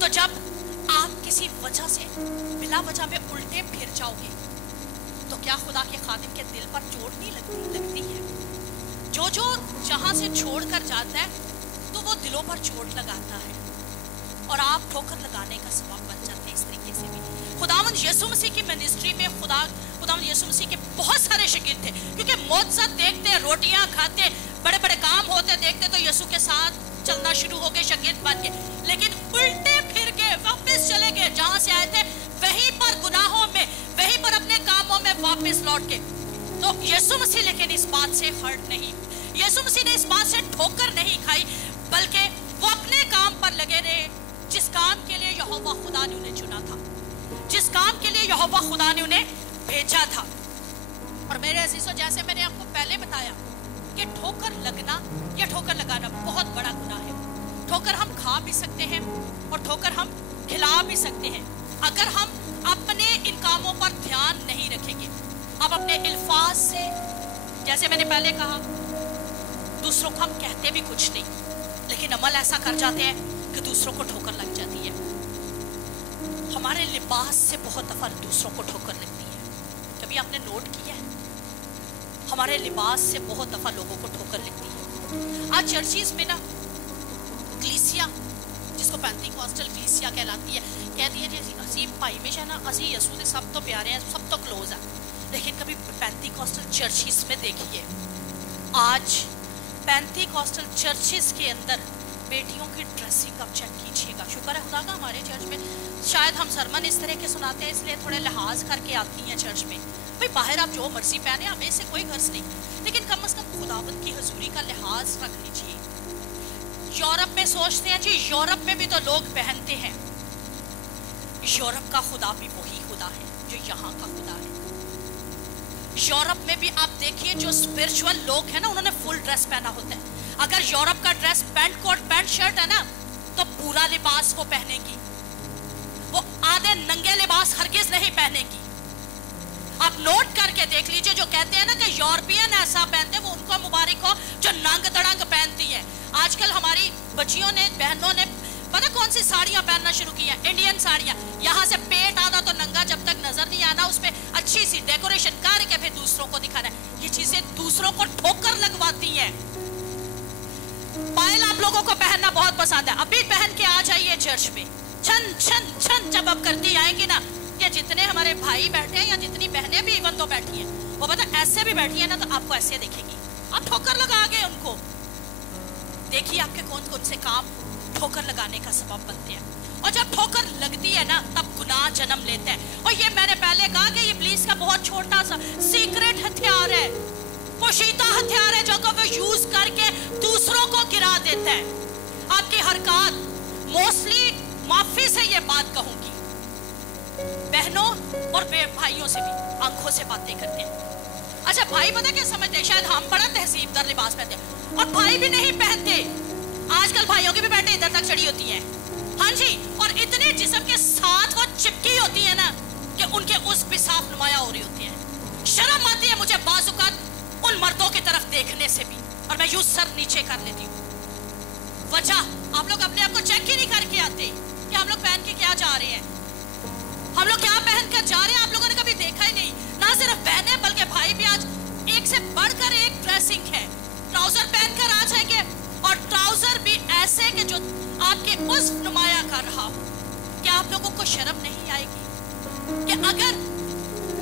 تو جب آپ کسی وجہ سے بلا وجہ میں الٹے پھر جاؤ گے تو کیا خدا کے خادم کے دل پر چوٹ نہیں لگتی ہے جو جہاں سے چھوڑ کر جاتا ہے تو وہ دلوں پر چوٹ لگاتا ہے اور آپ ٹھوکر لگانے کا سبب بن جاتے ہیں اس طریقے سے بھی خداوند یسوع مسیح کی منسٹری میں خداوند یسوع مسیح کے بہت سارے شاگرد تھے کیونکہ معجزات دیکھتے روٹیاں کھاتے بڑے بڑے کام ہوتے دیکھتے تو یسوع کے ساتھ چلنا شروع ہو گئے شاگرد بن گئے لیکن الٹے پھر کے واپس چلے گئے جہاں سے آئے تھے وہیں پر گناہوں میں وہیں پر اپنے کاموں میں واپس لوٹ کے تو یسوع مسیح لیکن اس بات سے ہرٹ نہیں یسوع مسیح نے اس بات سے ٹھوکر نہیں کھائی بلکہ وہ اپنے کام پر لگے رہے جس کام کے لیے یہوہ خدا نے انہیں چنا تھا جس کام کے لیے یہوہ خدا نے انہیں بھیجا تھا اور میرے عزیزوں جیسے میں نے آپ کو پہلے بتایا کہ ٹھوکر لگنا یا ٹھوکر لگانا بہت بڑا گناہ ہے ٹھوکر ہم کھا بھی سکتے ہیں اور ٹھوکر ہم खिला भी सकते हैं अगर हम अपने इन कामों पर ध्यान नहीं रखेंगे। अब अपने अल्फाज से, जैसे मैंने पहले कहा, दूसरों को हम कहते भी कुछ नहीं, लेकिन अमल ऐसा कर जाते हैं कि दूसरों को ठोकर लग जाती है। हमारे लिबास से बहुत दफा दूसरों को ठोकर लगती है। कभी आपने नोट किया है? हमारे लिबास से बहुत दफा लोगों को ठोकर लगती है। आज चर्चिस में ना कलीसिया, जिसको पेंटिकॉस्टल कलीसिया कहलाती है, कहती है जी असी भाई में ना असी यसू के सब तो प्यारे हैं, सब तो क्लोज है। लेकिन कभी पेंटिकॉस्टल चर्चिस में देखिए, आज पेंटिकॉस्टल चर्चिस के अंदर बेटियों की ड्रेसिंग आप चेक कीजिएगा। शुक्र है खुदा का हमारे चर्च में शायद हम सरमन इस तरह के सुनाते हैं, इसलिए थोड़े लिहाज करके आती हैं चर्च में। भाई बाहर आप जो मर्जी पहने, हमें इससे कोई गर्ज नहीं, लेकिन कम से कम खुदावंद की हजूरी का लिहाज रख लीजिए। यूरोप में सोचते हैं जी यूरोप में भी तो लोग पहनते हैं। यूरोप का खुदा भी वही खुदा है जो यहाँ का खुदा है। यूरोप में भी आप देखिए जो स्पिरिचुअल लोग हैं ना, उन्होंने फुल ड्रेस पहना होता है। अगर यूरोप का dress pant coat pant shirt है ना, तो पूरा लिबास वो पहनेगी, वो आधे नंगे लिबास हरगिज नहीं पहनेगी। आप नोट करके देख लीजिए, जो कहते हैं ना कि यूरोपियन ऐसा पहनते हैं, वो उनको मुबारक हो जो नंग तड़ंग पहनती है। आजकल हमारी बच्चियों ने, बहनों ने पता कौन सी साड़ियां पहनना शुरू की हैं? इंडियन साड़ियां। यहाँ से पेट आधा तो नंगा जब तक नजर नहीं आना, उस पे अच्छी सी डेकोरेशन करके फिर दूसरों को दिखाना है। ये चीजें दूसरों को ठोकर लगवाती हैं। पायल आप लोगों को पहनना बहुत पसंद है, अभी पहन के आ जाइए चर्च में, छन छन छन जब अब करती आएंगी ना, ये जितने हमारे भाई बैठे हैं या जितनी बहनें भी इवन तो बैठी हैं, वो पता ऐसे भी बैठी है ना, तो आपको ऐसे देखेगी, आप ठोकर लगा गए उनको। देखिए आपके कौन कौन से काम ठोकर लगाने का सबब बनते हैं, और जब ठोकर लगती है ना तब गुनाह जन्म लेते हैं। और ये मैंने पहले कहा कि ये इब्लीस का बहुत छोटा सा सीक्रेट हथियार है, पोशीदा हथियार है, जो को वो यूज करके दूसरों को गिरा देता है। आपकी हरकत, मोस्टली माफी से ये बात कहूंगी, बहनों और भाइयों से भी आंखों से बातें करते हैं। अच्छा भाई पता क्या समझते हैं? शायद हम बड़ा तहजीबदार लिबास पहनते हैं, और भाई भी नहीं पहनते। आजकल भाइयों की भी पैंटें इधर तक चढ़ी होती हैं, हाँ जी, और इतने जिस्म के साथ वो चिपकी होती है ना कि उनके उस भी साफ नुमाया हो रही होती है। शर्म आती है मुझे बाजुकात उन मर्दों की तरफ देखने से भी, और मैं यूं सर नीचे कर लेती हूँ। वजह आप लोग अपने आप को चेक ही नहीं करके आते कि हम लोग पहन के क्या जा रहे हैं, हम लोग क्या पहन कर जा रहे हैं। आप लोगों ने कभी देखा ही नहीं, ना सिर्फ बहनें बल्कि भाई भी आज एक से बढ़कर एक ड्रेसिंग है। ट्राउजर पहनकर आ जाएंगे, और ट्राउजर भी ऐसे कि जो आपके उस नुमाया कर रहा हो। क्या आप लोगों को शर्म नहीं आएगी कि अगर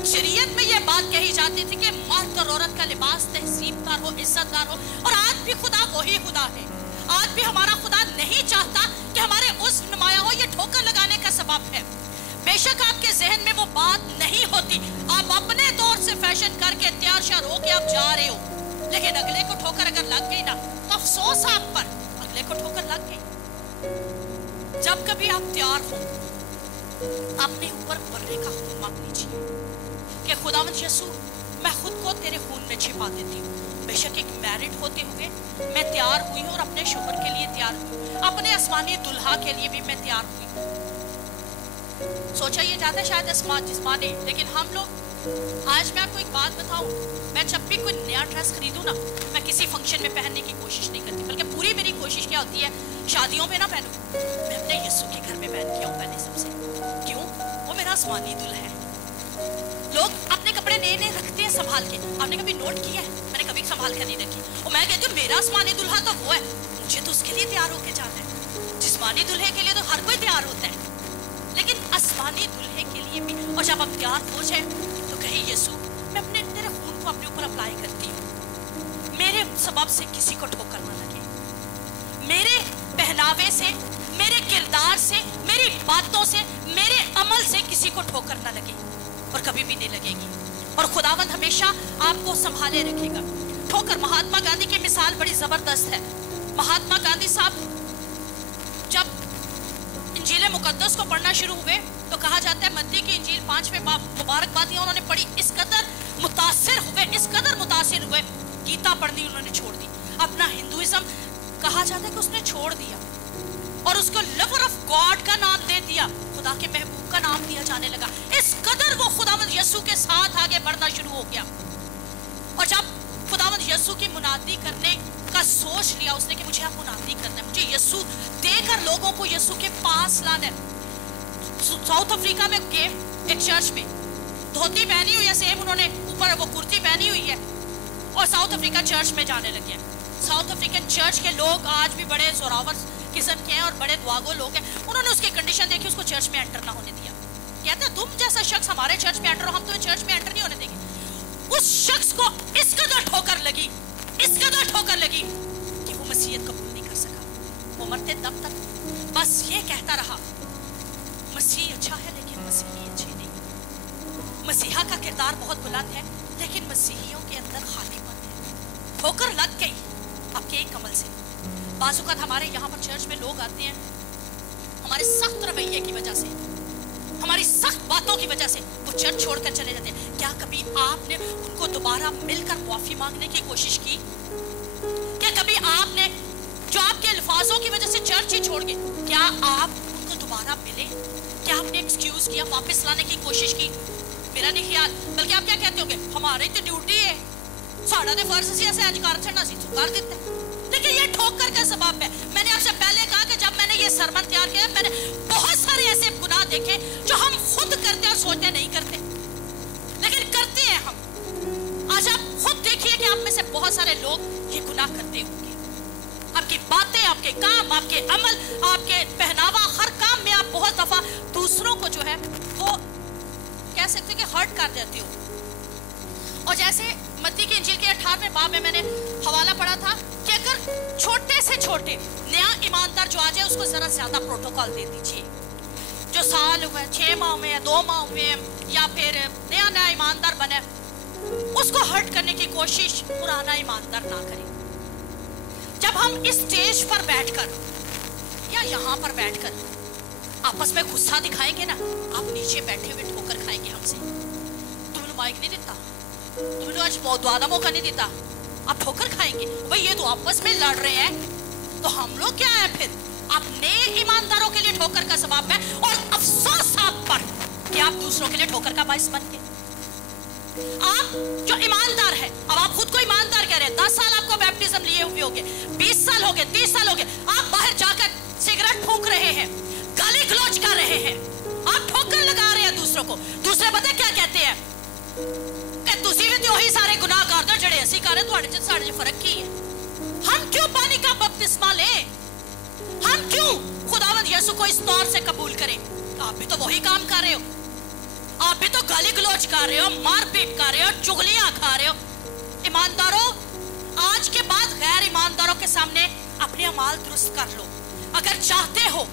शरीयत में ये बात कही जाती थी कि मर्द और औरत का लिबास तहजीबदार हो, इज्जतदार हो, और आज भी खुदा वही खुदा है। आज भी हमारा खुदा नहीं चाहता कि हमारे उस नुमाया हो, ये ठोकर लगाने का सबब है। बेशक आपके जहन में वो बात नहीं होती, आप अपने तौर से फैशन करके तैयार श्यार हो के आप जा रहे हो, लेकिन अगले को ठोकर अगर लग गई ना तो अफसोस आप पर, अगले को ठोकर लग गई। जब कभी आप तैयार हो, अपने ऊपर बर्रे का खून मांग लीजिए कि खुदावंद यीशु मैं खुद को तेरे खून में छिपा देती हूँ। बेशक एक मैरिड होते हुए मैं तैयार हुई हूँ, और अपने शोहर के लिए तैयार हुई, अपने आसमानी दुल्हा के लिए भी मैं तैयार हुई। सोचा ये जाता है शायद जिस्मानी, लेकिन हम लोग, आज मैं आपको एक बात बताऊं, मैं जब भी कोई नया ड्रेस खरीदूं ना, मैं किसी फंक्शन में पहनने की कोशिश नहीं करती, बल्कि पूरी मेरी कोशिश क्या होती है, शादियों में ना पहनूं, मैं अपने यीशु के घर में पहन के आऊं पहले सबसे। क्यों? वो मेरा आसमानी दुल्हा है। लोग अपने कपड़े नए नए रखते हैं संभाल के, आपने कभी नोट किया है? मैंने कभी संभाल कर नहीं रखी, और मैं कहती हूँ मेरा आसमानी दुल्हा तो वो है, मुझे तो उसके लिए तैयार होके जाना है। जिस्मानी दुल्हे के लिए तो हर कोई तैयार होता है, लेकिन आसमानी दुल्हे के लिए भी। और जब आप तैयार हो जाए तो कहे यीशु मैं अपने तेरे खून को अपने ऊपर अप्लाई करती हूँ, मेरे सबब से किसी को ठोकर ना लगे, मेरे पहनावे से, मेरे किरदार से, मेरी बातों से, मेरे अमल से किसी को ठोकर ना लगे, और कभी भी नहीं लगेगी। और खुदावंद हमेशा आपको संभाले रखेगा। ठोकर, महात्मा गांधी की मिसाल बड़ी जबरदस्त है। महात्मा गांधी साहब जब इंजील मुकद्दस को पढ़ना शुरू हुए तो कहा जाता है मत्ती की इंजील 5वें बाब मुबारकबादियां उन्होंने पढ़ी, इस कदर मुतासिर हुए, इस कदर मुतासिर हुए, गीता पढ़नी उन्होंने छोड़ दी। अपना हिंदुइज्म कहा जाता है कि उसने छोड़ दिया, और उसको लवर ऑफ गॉड का नाम दे दिया। खुदा के महबूब का नाम लिया जाने लगा। इस कदर वो खुदावंद यीशु के साथ आगे बढ़ना शुरू हो गया। और जब खुदावंद यीशु की मुनादी करने का सोच लिया उसने कि मुझे अब मुनादी करना है, मुझे यीशु देकर लोगों को यीशु के पास लाना है। साउथ अफ्रीका में गए एक चर्च में, धोती पहनी हुई है सेम, उन्होंने ऊपर वो कुर्ती पहनी हुई है और साउथ अफ्रीका चर्च में जाने लगे हैं। साउथ अफ्रीकन चर्च के लोग आज भी बड़े जोरावर किस्म के हैं और बड़े दुआगो लोग हैं। उन्होंने उसकी कंडीशन देखी, उसको चर्च में एंटर ना होने दिया। कहते हैं तुम जैसा शख्स हमारे चर्च में एंटर हो, हम तुम्हें चर्च में एंटर नहीं होने देंगे। उस शख्स को इस कदर ठोकर लगी, इस कदर ठोकर लगी कि वो मसीहत कबूल नहीं कर सका। वो मरते दम तक बस ये कहता रहा, मसीह अच्छा है लेकिन मसीही अच्छे नहीं। मसीहा का किरदार बहुत बुलंद है लेकिन मसीहियों के अंदर खालीपन है। ठोकर लग गई आपके एक अमल से। बाज़ औक़ात हमारे यहाँ पर चर्च में लोग आते हैं हमारे सख्त रवैये की वजह से, हमारी सख्त बातों की वजह से वो चर्च छोड़कर चले जाते हैं। क्या कभी आपने उनको दोबारा मिलकर माफी मांगने की कोशिश की? क्या कभी आपने जो आपके अल्फाजों की वजह से चर्च ही छोड़ गए, क्या आप उनको दोबारा मिले? क्या आपने एक्सक्यूज किया, वापस लाने की कोशिश की? मेरा नहीं ख्याल, बल्कि आप क्या कहते होंगे, हमारी तो ड्यूटी है, साड़ा दे फर्ज से ऐसे अधिकार छड़ना सी कर देते हैं। लेकिन ये ठोकर का सबब है। मैंने आपसे पहले कहा कि जब मैंने ये सरमन तैयार किया मैंने बहुत सारे ऐसे गुनाह देखे जो हम खुद करते और सोचते नहीं करते लेकिन करते हैं हम। आज आप खुद देखिए कि आप में से बहुत सारे लोग ये गुनाह करते होंगे। आपकी बातें, आपके काम, आपके अमल, आपके पहनावा, हर काम में आप बहुत दफा दूसरों को जो है वो कह सकते कि हर्ट कर देते हो। और जैसे मत्ती की इंजील के 18वें बाब में मैंने हवाला पढ़ा था कि अगर छोटे से छोटे नया ईमानदार जो आ जाए उसको जरा ज्यादा प्रोटोकॉल दे दीजिए। जो साल हुए, 6 माह में, 2 माह में, या फिर नया ईमानदार बने, उसको हर्ट करने की कोशिश पुराना ईमानदार ना करे। जब हम इस स्टेज पर बैठकर या यहाँ पर बैठकर आपस में गुस्सा दिखाएंगे ना, आप नीचे बैठे हुए ठोकर खाएंगे हमसे। तुमने माइक नहीं देता, तुमने आज दोबारा मौका नहीं देता, आप ठोकर खाएंगे। भाई ये तो आपस में लड़ रहे हैं तो हम लोग क्या है फिर? अपने ईमानदारों के लिए ठोकर का सबब है और अफसोस आप पर कि आप दूसरों के लिए ठोकर का बाइस बन गए। आप जो ईमानदार है, अब आप खुद को ईमानदार कह रहे हैं, 10 साल आपको बैप्टिज्म लिए हुए होंगे, 20 साल हो गए, 30 साल हो गए, आप बाहर जाकर सिगरेट फूंक रहे हैं, गाली गलौज कर रहे हैं, आप ठोकर लगा रहे हैं दूसरों को। दूसरे पता क्या कहते हैं कि तुसी भी तो वही सारे गुनाह करते हो जड़े ऐसी कर रहे, तुम्हारे च साढ़े फर्क की है। हम क्यों पानी का बपतिस्मा लें? हम क्यों खुदावंद यीशु को इस तौर से कबूल करें? आप भी तो वही काम कर रहे हो, आप भी तो गाली गलौज कर रहे हो, मारपीट कर रहे हो, चुगलियां खा रहे हो। ईमानदारों, आज के बाद गैर ईमानदारों के सामने अपने अमाल दुरुस्त कर लो। अगर चाहते हो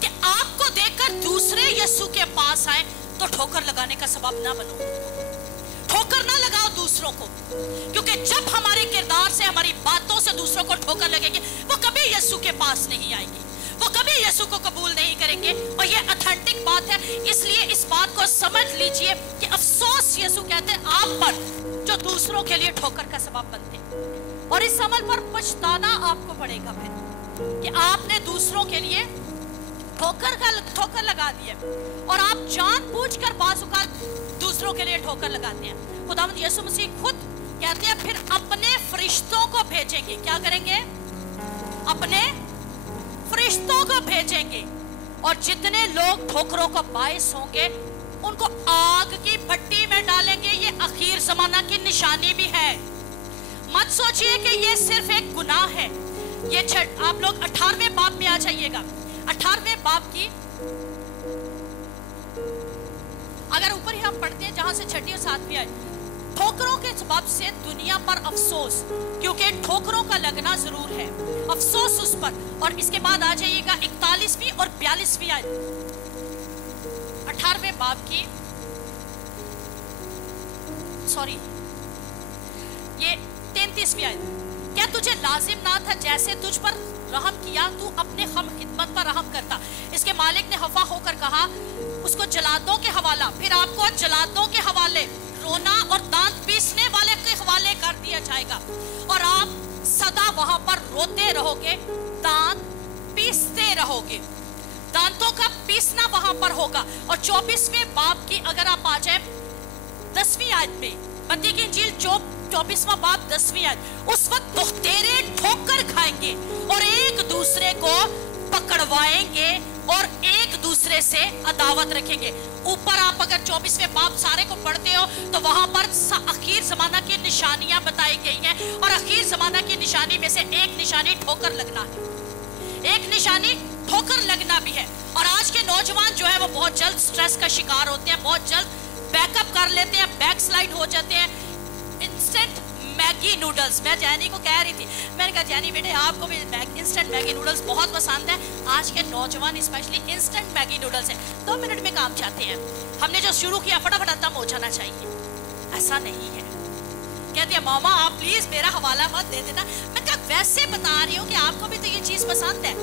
कि आपको देखकर दूसरे यीशु के पास आए तो ठोकर लगाने का सबब ना बनो, ठोकर ना लगाओ दूसरों को, क्योंकि जब हमारे किरदार से, हमारी बातों से दूसरों को ठोकर लगेगी वो कभी यीशु के पास नहीं आएगी, वो कभी यीशु को कबूल नहीं करेंगे। और ये ऑथेंटिक बात है, इसलिए इस बात को समझ लीजिए कि अफसोस यीशु कहते हैं आप पर जो दूसरों के लिए ठोकर का सबब बनते हैं। और इस अमल पर पछताना आपको पड़ेगा फिर कि आपने दूसरों के लिए ठोकर लगा दिया और आप जानबूझकर बाज़ औक़ात दूसरों के लिए ठोकर लगाते हैं। खुदावंद यीशु मसीह खुद कहते हैं फिर अपने फरिश्तों को भेजेंगे। क्या करेंगे? अपने फरिश्तों को भेजेंगे और जितने लोग ठोकरों का बायस होंगे उनको आग की भट्टी में डालेंगे। ये आखिर ज़माना की निशानी भी है। मत सोचिए कि ये सिर्फ एक गुनाह है। ये आप लोग 18वें बाब में आ जाइएगा। 18वें बाब की अगर ऊपर ही हम पढ़ते हैं जहां से 6 और 7 आए, ठोकरों के सबब से दुनिया पर अफसोस, क्योंकि ठोकरों का लगना जरूर है, अफसोस उस पर। और इसके बाद आ जाइएगा 41वीं और 42वीं आयत 18वें बाब की, सॉरी ये 33वीं आयत। क्या तुझे लाजिम ना था जैसे तुझ पर रहम किया तू अपने हम खिदमत पर रहम करता। इसके मालिक ने खफा होकर कहा उसको जलादों के हवाला, फिर आपको जलादों के हवाले, रोना और दांत पीसने वाले के हवाले कर दिया जाएगा और आप सदा वहां पर रोते रहोगे, दांत पीसते रहोगे। दांतों का पीसना वहां पर होगा। और 24वें बाब की अगर आप आ जाए 10वीं आयत में, मत्ती की इंजील 24वां बाब 10वीं आयत, उस वक्त तेरे ठोकर खाएंगे और एक दूसरे को पकड़वाएंगे और एक दूसरे से अदावत रखेंगे। ऊपर आप अगर 24वें बाब सारे को पढ़ते हो तो वहां पर आखिर जमाना की निशानियां बताई गई हैं, और आखिर जमाना की निशानी में से एक निशानी ठोकर लगना है, एक निशानी ठोकर लगना भी है। और आज के नौजवान जो है वो बहुत जल्द स्ट्रेस का शिकार होते हैं, बहुत जल्द बैकअप कर लेते हैं, बैकस्लाइड हो जाते हैं। इंस्टेंट मैगी नूडल्स, मैं जैनी को कह रही थी, मैंने कहा जैनी बेटे आपको भी इंस्टेंट मैगी नूडल्स बहुत पसंद है। आज के नौजवान स्पेशली इंस्टेंट मैगी नूडल्स है, 2 मिनट में काम चाहते हैं। हमने जो शुरू किया फटाफट खत्म हो जाना चाहिए, ऐसा नहीं है। कहती है मामा आप प्लीज मेरा हवाला मत दे देना। मैं कहा वैसे बता रही हूँ कि आपको भी तो ये चीज पसंद है,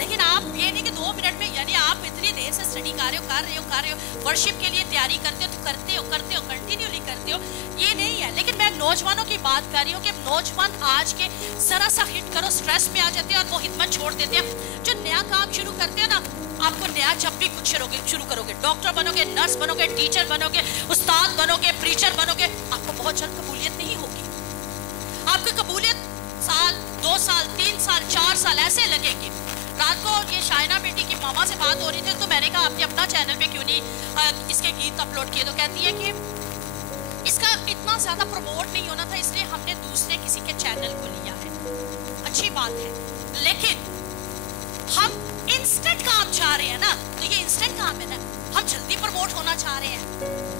लेकिन आप ये नहीं कि 2 मिनट में, यानी आप इतनी देर से स्टडी कर रहे हो, वर्शिप के लिए तैयारी करते हो तो करते हो कंटिन्यूली करते हो, ये नहीं है। लेकिन मैं नौजवानों की बात कर रही हूँ कि नौजवान आज के जरा सा हिट करो स्ट्रेस में आ जाते हैं और वो हिम्मत छोड़ देते हैं। जो नया काम शुरू करते हैं ना, आपको नया जब भी कुछ शुरू करोगे, डॉक्टर बनोगे, नर्स बनोगे, टीचर बनोगे, उस्ताद बनोगे, प्रीचर बनोगे, आपको बहुत जल्द कबूलियत नहीं होगी। आपकी कबूलियत साल 2 साल 3 साल 4 साल ऐसे लगेगी। रात को ये शाइना बेटी की मामा से बात हो रही थी तो मैंने कहा आपने अपना चैनल पे क्यों नहीं इसके गीत अपलोड किए, तो कहती है कि इसका इतना ज़्यादा प्रमोट नहीं होना था इसलिए हमने दूसरे किसी के चैनल को लिया है। अच्छी बात है, लेकिन हम इंस्टेंट काम चाह रहे हैं ना, तो ये इंस्टेंट काम है ना, हम जल्दी प्रमोट होना चाह रहे हैं।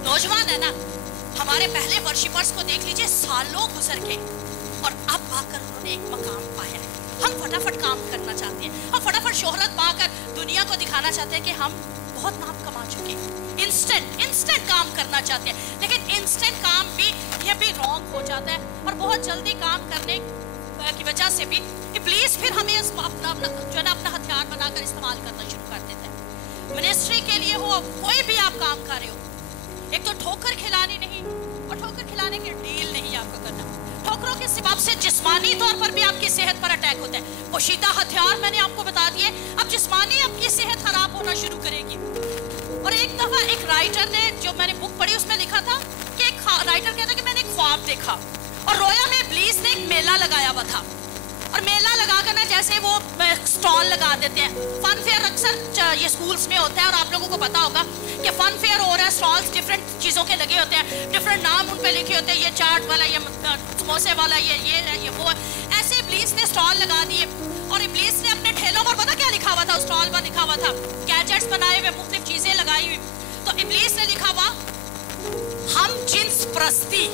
नौजवान है ना, हमारे पहले वर्शिपर्स को देख लीजिए, सालों गुजर के और अब आकर उन्होंने एक मकाम पाया है। हम फटाफट काम करना चाहते हैं, हम फटाफट शोहरत पाकर दुनिया को दिखाना चाहते हैं कि हम बहुत नाम कमा चुके हैं। इंस्टेंट काम करना चाहते हैं, लेकिन इंस्टेंट काम भी ये भी रॉन्ग हो जाता है और बहुत जल्दी काम करने की वजह से भी इब्लीस फिर हमें अपना जो है ना अपना हथियार बनाकर इस्तेमाल करना शुरू कर देता है। मिनिस्ट्री के लिए हो, कोई भी आप काम कर रहे हो, एक तो ठोकर खिलानी नहीं, और ठोकर खिलाने की डील नहीं आपको करना। ठोकरों के सबब से जिस्मानी तौर पर भी आपकी सेहत पर अटैक होता है। पोशीदा हथियार मैंने आपको बता दिए, अब जिस्मानी आपकी सेहत खराब होना शुरू करेगी। और एक दफा एक राइटर ने, जो मैंने बुक पढ़ी उसमें लिखा था कि एक राइटर कहता कि मैंने एक ख्वाब देखा और रोया में इब्लीस ने एक मेला लगाया हुआ था, और मेला लगाकर ना जैसे वो स्टॉल लगा देते हैं। फन फेयर अक्सर ये स्कूल्स में होता है और आप लोगों को पता होगा कि फन फेयर हो रहा है, स्टॉल्स डिफरेंट चीज़ों के लगे होते हैं, डिफरेंट नाम उन पे लिखे होते हैं, ये चाट वाला, ये समोसे वाला, ये वो। ऐसे इब्लीस ने स्टॉल लगा दिए और इब्लीस ने अपने ठेलों पर पता क्या लिखा हुआ था, उस स्टॉल पर लिखा हुआ था गैजेट्स बनाए हुए, मुख्तलिफ चीज़ें लगाई हुई। तो इब्लीस ने लिखा हुआ हम जिन्स प्रस्ती,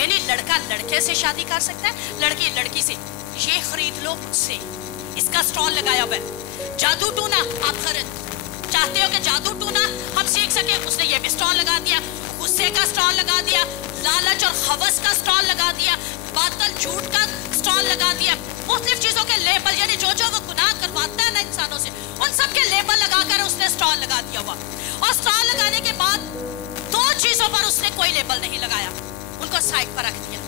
यानी लड़का लड़के से शादी कर सकता है, लड़की लड़की से, ये खरीद लो मुझसे, इसका स्टॉल लगाया हुआ है। जादू टूना आप चाहते हो कि जादू टूना हम सीख सके, उसने ये भी स्टॉल लगा दिया। गुस्से का स्टॉल लगा दिया, लालच और हवस का स्टॉल लगा दिया, बातल झूठ का स्टॉल लगा दिया, मुख्तलिफ चीजों के लेबल, यानी जो जो वो गुनाह करवाता है ना इंसानों से, उन सब के लेबल लगाकर उसने स्टॉल लगा दिया हुआ। और स्टॉल लगाने के बाद 2 चीजों पर उसने कोई लेबल नहीं लगाया, उनको साइड पर रख दिया।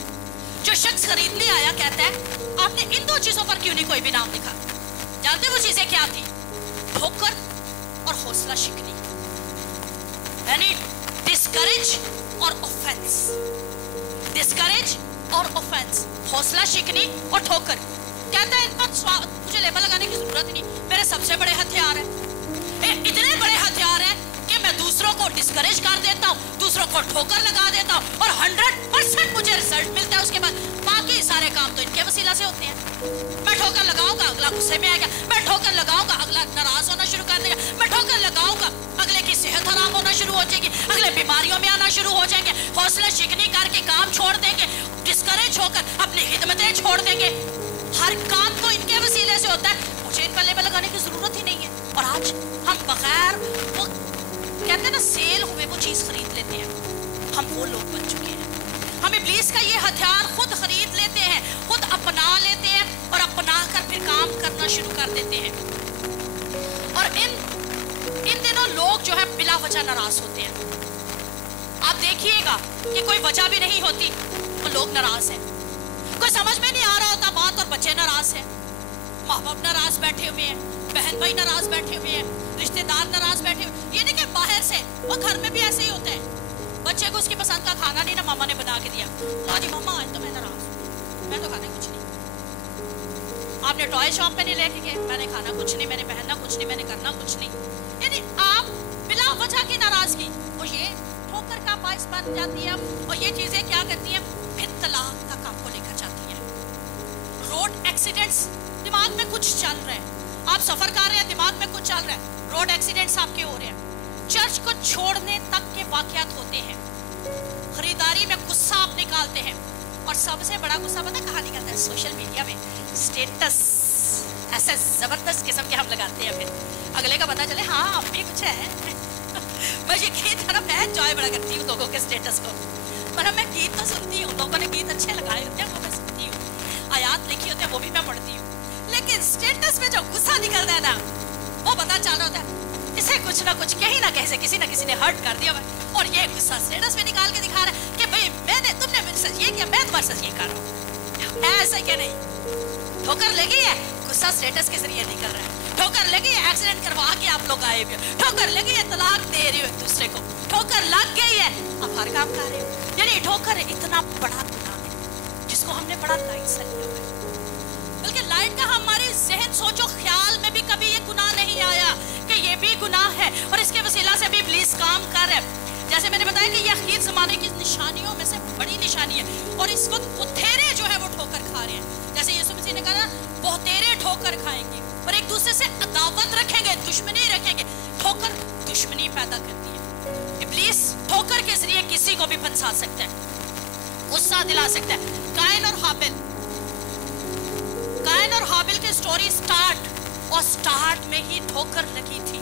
जो शख्स खरीदने आया कहता है आपने इन 2 चीजों पर क्यों नहीं कोई भी नाम लिखा? जानते वो चीजें क्या थी? ठोकर और हौसला शिकनी, यानी डिस्करेज और ऑफेंस। डिस्करेज और ऑफेंस, हौसला शिकनी और ठोकर। कहता है इन पर मुझे लेबल लगाने की जरूरत ही नहीं, मेरे सबसे बड़े हथियार हैं, इतने बड़े हथियार हैं कि मैं दूसरों को डिस्करेज कर देता हूँ, दूसरों को ठोकर लगा देता हूँ और 100% मुझे रिजल्ट मिलता है। उसके बाद बाकी सारे काम तो इनके वसीला से होते हैं। मैं ठोकर लगाऊंगा, अगला गुस्से में आएगा, मैं ठोकर लगाऊंगा, अगला नाराज होना शुरू कर देगा, मैं ठोकर लगाऊंगा, अगले की सेहत खराब होना शुरू हो जाएगी, अगले बीमारियों में आना शुरू हो जाएंगे, हौसला शिकनी करके काम छोड़ देंगे, डिस्करेज होकर अपनी खिदमतें छोड़ देंगे। हर काम तो इनके वसीले से होता है, मुझे इन पर लेबल लगाने की जरूरत ही नहीं है। और आज हम बगैर वो कहते हैं ना सेल हुए वो चीज खरीद लेते हैं, हम वो लोग बन चुके हैं। हम इब्लीस का ये हथियार खुद खरीद लेते हैं, खुद अपना लेते हैं और अपना कर फिर काम करना शुरू कर देते हैं। और इन दिनों लोग जो है बिला वजह नाराज होते हैं। आप देखिएगा कि कोई वजह भी नहीं होती तो लोग नाराज हैं, कोई समझ में नहीं आ रहा होता बात और बच्चे नाराज हैं, माँ बाप नाराज बैठे हुए हैं, बहन भाई नाराज बैठे हुए हैं, रिश्तेदार नाराज बैठे हुए। ये नहीं कि बाहर से, और घर में भी ऐसे ही होता है। बच्चे को उसकी पसंद का खाना नहीं ना मामा ने बना के दिया, लो जी मामा आज तो मैं नाराज हूँ, मैं तो खाना कुछ नहीं। आपने टॉय शॉप पे नहीं लेके गए, मैंने खाना कुछ नहीं, मैंने पहनना कुछ नहीं, मैंने करना कुछ नहीं। यानी आप बिना वजह की नाराजगी, और ये ठोकर का बायस बन जाती है। और ये चीजें क्या करती हैं, फिर तलाक तक आपको लेकर जाती है। रोड एक्सीडेंट्स, दिमाग में कुछ चल रहा है, आप सफर कर रहे हैं, दिमाग में कुछ चल रहा है, रोड एक्सीडेंट्स आपके हो रहे हैं। चर्च को छोड़ने तक के वाकयात होते हैं। खरीदारी में गुस्सा आप निकालते हैं, और सबसे बड़ा गुस्सा पता कहाँ निकलता है, सोशल मीडिया में। स्टेटस ऐसे जबरदस्त किस्म के हम लगाते हैं, फिर अगले का पता चले हाँ आप भी कुछ है। मैं ये गीत है ना, मैं एंजॉय बड़ा करती हूँ लोगों के स्टेटस को। मतलब मैं गीत तो सुनती हूँ, लोगों ने गीत अच्छे लगाए होते हैं वो मैं सुनती हूँ, आयात लिखी होती है वो भी मैं पढ़ती हूँ, लेकिन स्टेटस में जो गुस्सा निकलता है ना, वो पता चल रहा होता है इसे कुछ ना कुछ कहीं ना कहीं से किसी ना किसी ने हर्ट कर दिया। और ये गुस्सा स्टेटस में निकाल के दिखा रहा है कि भाई तुमने मेरे साथ ये किया, मैं तुम्हारे साथ ये कर रहा हूँ। ऐसा क्या नहीं, ठोकर लगी है, गुस्सा स्टेटस के जरिए निकल रहा है। ठोकर लगी है, एक्सीडेंट करवा के आप लोग आए हुए, ठोकर लगी है, तलाक दे रही हो एक दूसरे को, ठोकर लग गई है, अब हर काम कर रहे हो। यानी ठोकर इतना बड़ा गुनाह है जिसको हमने बड़ा लाइट से लिया हुआ है। बल्कि लाइट का हमारे जहन सोचो ख्याल में भी कभी ये गुनाह नहीं आया कि ये भी गुनाह है, और इसके वसीला से भी इब्लीस काम कर रहा है। जैसे मैंने बताया कि ये आखिर ज़माने की निशानियों में से बड़ी निशानी है, और इस वक्त बहुतेरे जो है वो ठोकर खा रहे हैं। जैसे यीशु मसीह ने कहा बहुतेरे ठोकर खाएंगे और एक दूसरे से अदावत रखेंगे, दुश्मनी रखेंगे। ठोकर दुश्मनी पैदा करती है। इब्लीस ठोकर के जरिए किसी को भी फंसा सकता है, गुस्सा दिला सकता है। कायन और हाबिल की स्टोरी स्टार्ट में ही ठोकर लगी थी।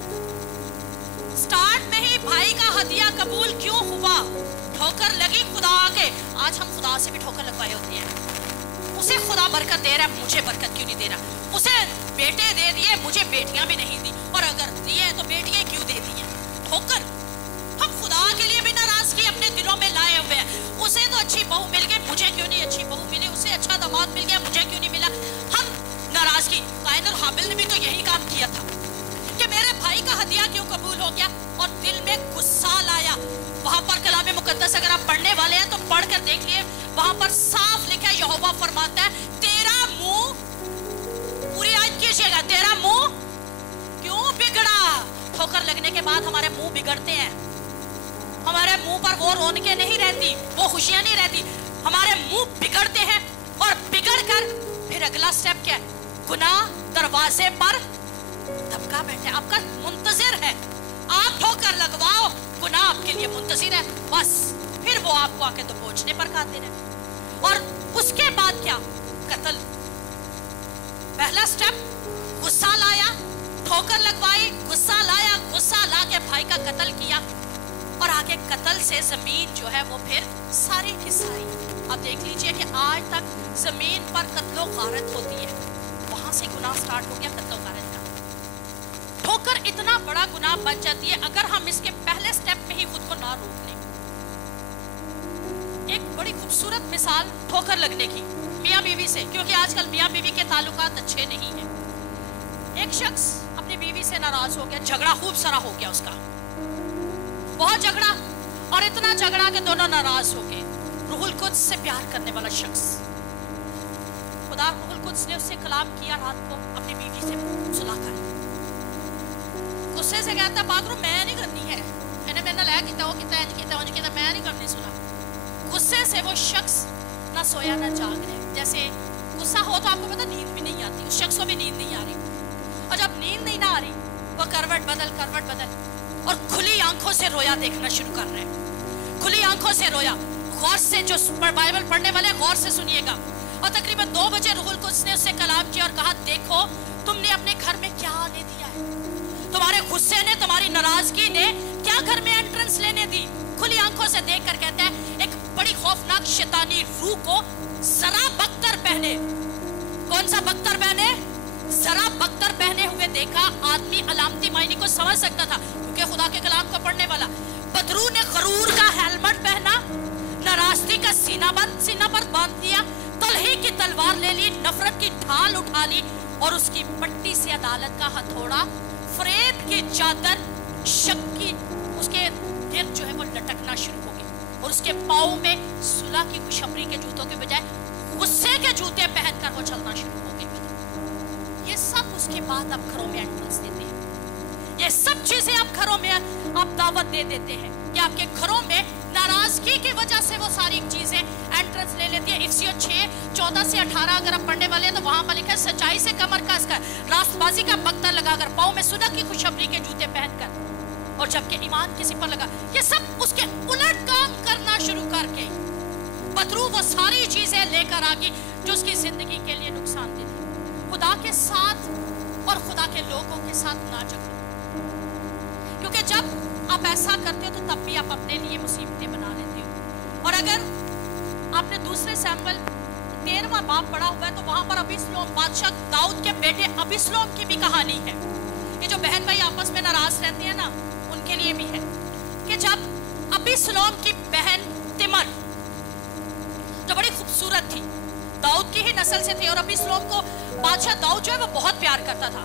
स्टार्ट में ही भाई का हदिया कबूल क्यों हुआ, ठोकर लगी खुदा के। आज हम खुदा से भी ठोकर लगवाए होते हैं। उसे खुदा बरकत दे रहा है, मुझे बरकत क्यों नहीं दे रहा। उसे बेटे दे दिए, मुझे बेटियां भी नहीं दी, और अगर दिए तो बेटियां क्यों दे दी हैं। ठोकर हम खुदा के लिए भी नाराजगी अपने दिलों में लाए हुए हैं। उसे तो अच्छी बहू मिल गई, मुझे क्यों नहीं अच्छी बहू मिली, उसे अच्छा दामाद मिल गया, मुझे क्यों नहीं मिला। हम नाराजगी, कायन और हाबिल ने भी तो यही काम किया था कि मेरे भाई का हदिया क्यों कबूल हो गया, और दिल में गुस्सा लाया। वहां पर कलाम मुकद्दस अगर आप पढ़ने वाले हैं तो पढ़ कर देखिए, वहां पर साफ लिखा है, यहोवा फरमाता है तेरा मुंह, पूरी आयत कीजिएगा, तेरा मुंह क्यों बिगड़ा। ठोकर लगने के बाद हमारे मुंह बिगड़ते हैं, हमारे मुंह पर वो रौनकें नहीं रहती, वो खुशियां नहीं रहती, हमारे मुंह बिगड़ते हैं। और बिगड़ कर फिर अगला स्टेप क्या है, गुनाह दरवाजे पर धमका बैठे, आपका मुंतजिर है। आप ठोकर लगवाओ, गुनाह आपके लिए मुंतजिर है, बस फिर वो आपको आके तो पहुंचने पर खाते रहे। और उसके बाद क्या, कत्ल। पहला स्टेप गुस्सा लाया, ठोकर लगवाई, गुस्सा लाया, गुस्सा ला के भाई का कत्ल किया, और आगे कत्ल से जमीन जो है वो फिर सारी की सारी, आप देख लीजिए कि आज तक जमीन पर कत्लो गारत होती है। वहां से गुनाह स्टार्ट हो गया, कत्लो गारत का। ठोकर इतना बड़ा गुनाह बन जाती है अगर हम इसके पहले स्टेप में ही खुद को ना रोक लें। एक बड़ी खूबसूरत मिसाल ठोकर लगने की मियाँ बीवी से, क्योंकि आजकल मियाँ बीवी के ताल्लुकात अच्छे नहीं हैं। एक शख्स अपनी बीवी से नाराज हो गया, झगड़ा खूब सारा हो गया उसका, बहुत झगड़ा, और इतना झगड़ा कि दोनों नाराज हो गए। रूहुल कुद्स से प्यार करने वाला शख्स, खुदा रूहुल कुद्स ने उससे कलाम किया रात को अपनी बीवी से सुलह कर। गुस्से से कहता पागरो मैं नहीं करनी है, मैंने मेरे नाल किया वो किया इंज किया उंज किया, मैं नहीं करनी सुलह। गुस्से से वो शख्स ना सोया ना जाग रहे। जैसे गुस्सा हो तो आपको पता नींद भी नहीं आती, उस शख्स को भी नींद नहीं आ रही, और जब नींद नहीं ना आ रही वो करवट बदल और खुली आंखों से रोया देखना शुरू कर रहे हैं। खुली आंखों से रोया। गौर से, जो बाइबल पढ़ने वाले गौर से सुनिएगा। और तकरीबन 2 बजे रूहुल कुद्स ने उससे कलाम किया और कहा देखो तुमने अपने घर में क्या आने दिया है, तुम्हारे गुस्से ने, तुम्हारी नाराजगी ने क्या घर में एंट्रेंस लेने दी। खुली आंखों से देखकर कहता है एक बड़ी खौफनाक शैतानी रूह को जरा बख्तर पहने, कौन सा बख्तर पहने, जरा बख्तर पहने हुए देखा। आदमी अलामती मायने को समझ सकता था क्योंकि खुदा के कलाम को पढ़ने वाला। बदरू ने गरूर का हेलमेट पहना, नाराजगी का सीना पर बांध दिया, तलही की तलवार ले ली, नफरत की ढाल उठा ली और उसकी पट्टी से अदालत का हथौड़ा, फरेब की चादर, शक की उसके गिर्द जो है वो लटकना शुरू हो गई और उसके पाँव में सुलह की खुशखबरी के जूतों के बजाय गुस्से के जूते पहनकर वो चलना शुरू हो गई। ये सब उसके बाद आप घरों में एंट्रेंस देते हैं, ये सब चीजें आप घरों में आप दावत दे देते हैं कि आपके घरों में नाराजगी की वजह से वो सारी चीजें एंट्रेंस ले लेती है। इफिसियों 6:14 से 18 अगर आप पढ़ने वाले हैं तो वहां पर लिखा है, सच्चाई से कमर कस कर, रास्तबाजी का बख्तर लगाकर, पाँव में सुलह की खुशखबरी के जूते पहनकर, और जबकि ईमान किसी पर लगा, ये सब उसके उलट काम करना शुरू करके बदरू वो सारी चीजें लेकर आ गई जो उसकी जिंदगी के लिए नुकसान देती। खुदा के साथ और खुदा के लोगों के साथ ना झगड़ो, क्योंकि जब आप ऐसा करते हो तो तब भी आप अपने लिए मुसीबतें बना लेते हो। और अगर आपने दूसरे सैमुएल 13वां बाब पढ़ा हुआ है तो वहां पर अबीसलोम, बादशाह दाऊद के बेटे अबीसलोम की भी कहानी है। ये जो बहन भाई आपस में नाराज रहते हैं ना, उनके लिए भी है कि जब अबीसलोम की बहन तिमर जो बड़ी खूबसूरत थी, दाऊद की ही नस्ल से थी, और अबीसलोम को बादशाह दाऊद जो है वो बहुत प्यार करता था।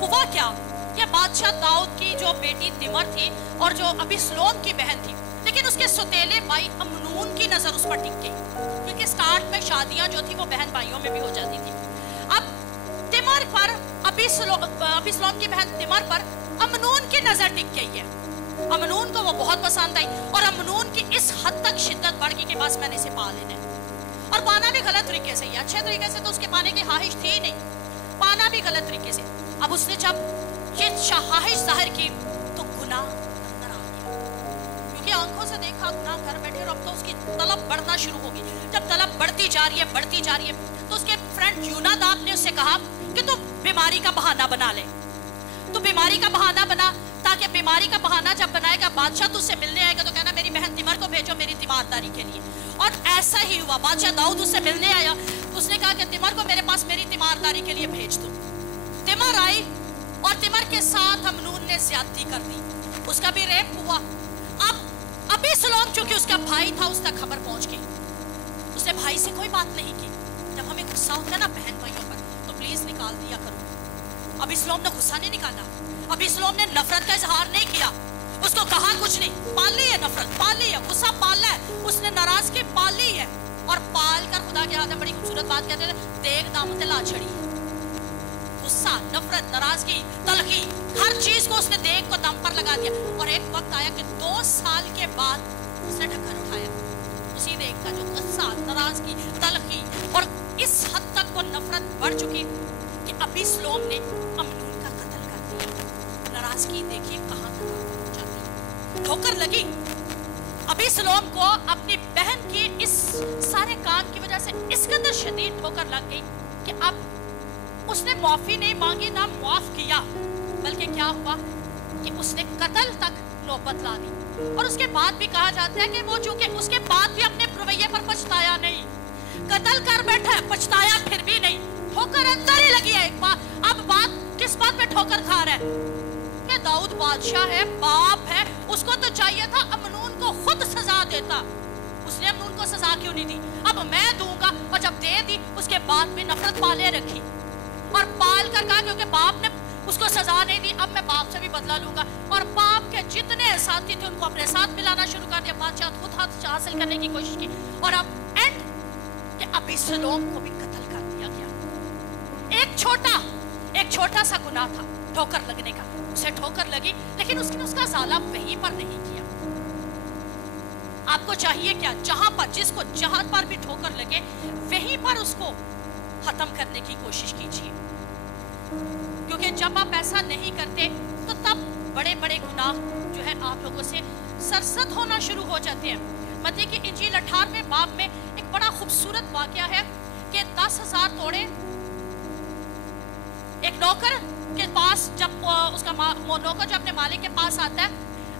हुआ क्या, ये बादशाह दाऊद की जो बेटी तिमर थी और जो अबीसलोम की बहन थी, लेकिन उसके सौतेले भाई अमनून की नजर उस पर टिक गई, क्योंकि स्टार्ट में शादियां जो थी वो बहन भाइयों में भी हो जाती थी। अब तिमर पर, अबीसलोम की बहन तिमर पर अमनून की नजर टिक गई है। अमनून को वो बहुत पसंद आई और अमनून की इस हद तक शिद्दत बढ़ गई कि बस मैंने इसे पा लेना है। और पाना भी गलत तरीके से ही, अच्छे तरीके से तो उसके पाने की ख्वाहिश थी ही नहीं, पाना भी गलत तरीके से। अब उसने जब ये ख्वाहिश जाहिर की तो गुनाह अंदर आ गया, क्योंकि आंखों से देखा गुनाह कर बैठे, और अब तो उसकी तलब बढ़ना शुरू होगी। जब तलब बढ़ती जा रही है तो उसके फ्रेंड यूनादाब ने उससे कहा कि तू बीमारी का बहाना बना ले, तू बीमारी का बहाना बना, ताकि बीमारी का बहाना जब बनाएगा बादशाह तुझसे मिलने आएगा तो कहना मेरी बहन तिमर को भेजो मेरी तीमारदारी के लिए। और ऐसा ही हुआ, बादशाह दाऊद उससे मिलने आया, उसने कहा कि तिमर को मेरे पास मेरी तीमारदारी के लिए भेज दो। तिमर आई और तिमर के साथ अमनून ने ज्यादती कर दी, उसका भी रेप हुआ। अब अबीसलोम चूंकि उसका भाई था उस तक खबर पहुंच गई, उसने भाई से कोई बात नहीं की। जब हमें गुस्सा होता है ना बहन भाइयों पर तो प्लीज निकाल दिया करो। अबीसलोम ने गुस्सा नहीं निकाला, अबीसलोम ने नफरत का इजहार नहीं किया, उसको कहा कुछ नहीं, पाल ली है नफरत, पाल ली है गुस्सा, पाला है उसने, नाराजगी पाल ली है, और पाल कर खुदा के हाथ में बड़ी खूबसूरत बात कहते थे, देख दामन ला छड़ी। गुस्सा, नफरत, नाराजगी, तलखी, हर चीज को उसने देख को दम पर लगा दिया। और एक वक्त आया कि 2 साल के बाद उसने ढक्कन उठाया उसी देख का, जो गुस्सा, नाराजगी, तलखी, और इस हद तक वो नफरत बढ़ चुकी कि अबीसलोम ने अमनून का कत्ल कर दिया। नाराजगी देखिए कहां तक पहुंच जाती है। ठोकर लगी अबीसलोम को, अपनी बहन की इस सारे काम की वजह से इस कदर शदीद ठोकर लग गई कि अब उसने माफी नहीं मांगी, ना माफ किया, बल्कि क्या हुआ कि उसने कत्ल तक नौबत ला दी। और उसके बाद भी कहा जाता है कि वो चूंकि उसके बाद भी अपने रवैये पर पछताया नहीं, कत्ल कर बैठा है, पछताया फिर भी नहीं, ठोकर अंदर ही लगी है एक बार। अब बात किस बात पे ठोकर खा रहा है कि दाऊद बादशाह है, बाप है, उसको तो चाहिए था अमनून को खुद सजा देता, उसने अमनून को सजा क्यों नहीं दी? अब मैं दूंगा, और जब दे दी उसके बाद भी नफरत पाले रखी और पाल कर कहा क्योंकि बाप ने उसको सजा नहीं दी, अब मैं बाप से भी बदला लूंगा। और बाप के जितने साथी थे उनको अपने साथ मिलाना शुरू कर दिया, बादशाह खुद हासिल करने की कोशिश की, और अब एंड कि अबीसलोम को भी कत्ल कर दिया गया। एक छोटा सा गुनाह था ठोकर लगने का, उसे ठोकर लगी, लेकिन उसने उसका साला वहीं पर नहीं किया। आपको चाहिए क्या, जहां पर जिसको जहां पर भी ठोकर लगे वहीं पर उसको खत्म करने की कोशिश कीजिए, क्योंकि जब आप ऐसा नहीं करते तो तब बड़े बड़े गुनाह जो है आप लोगों से सरसद होना शुरू हो जाते हैं। मत्ती की इंजील 18वें बाब में एक बड़ा खूबसूरत वाकया है कि 10,000 तोड़े एक नौकर के पास, जब उसका नौकर जब अपने मालिक के पास आता है,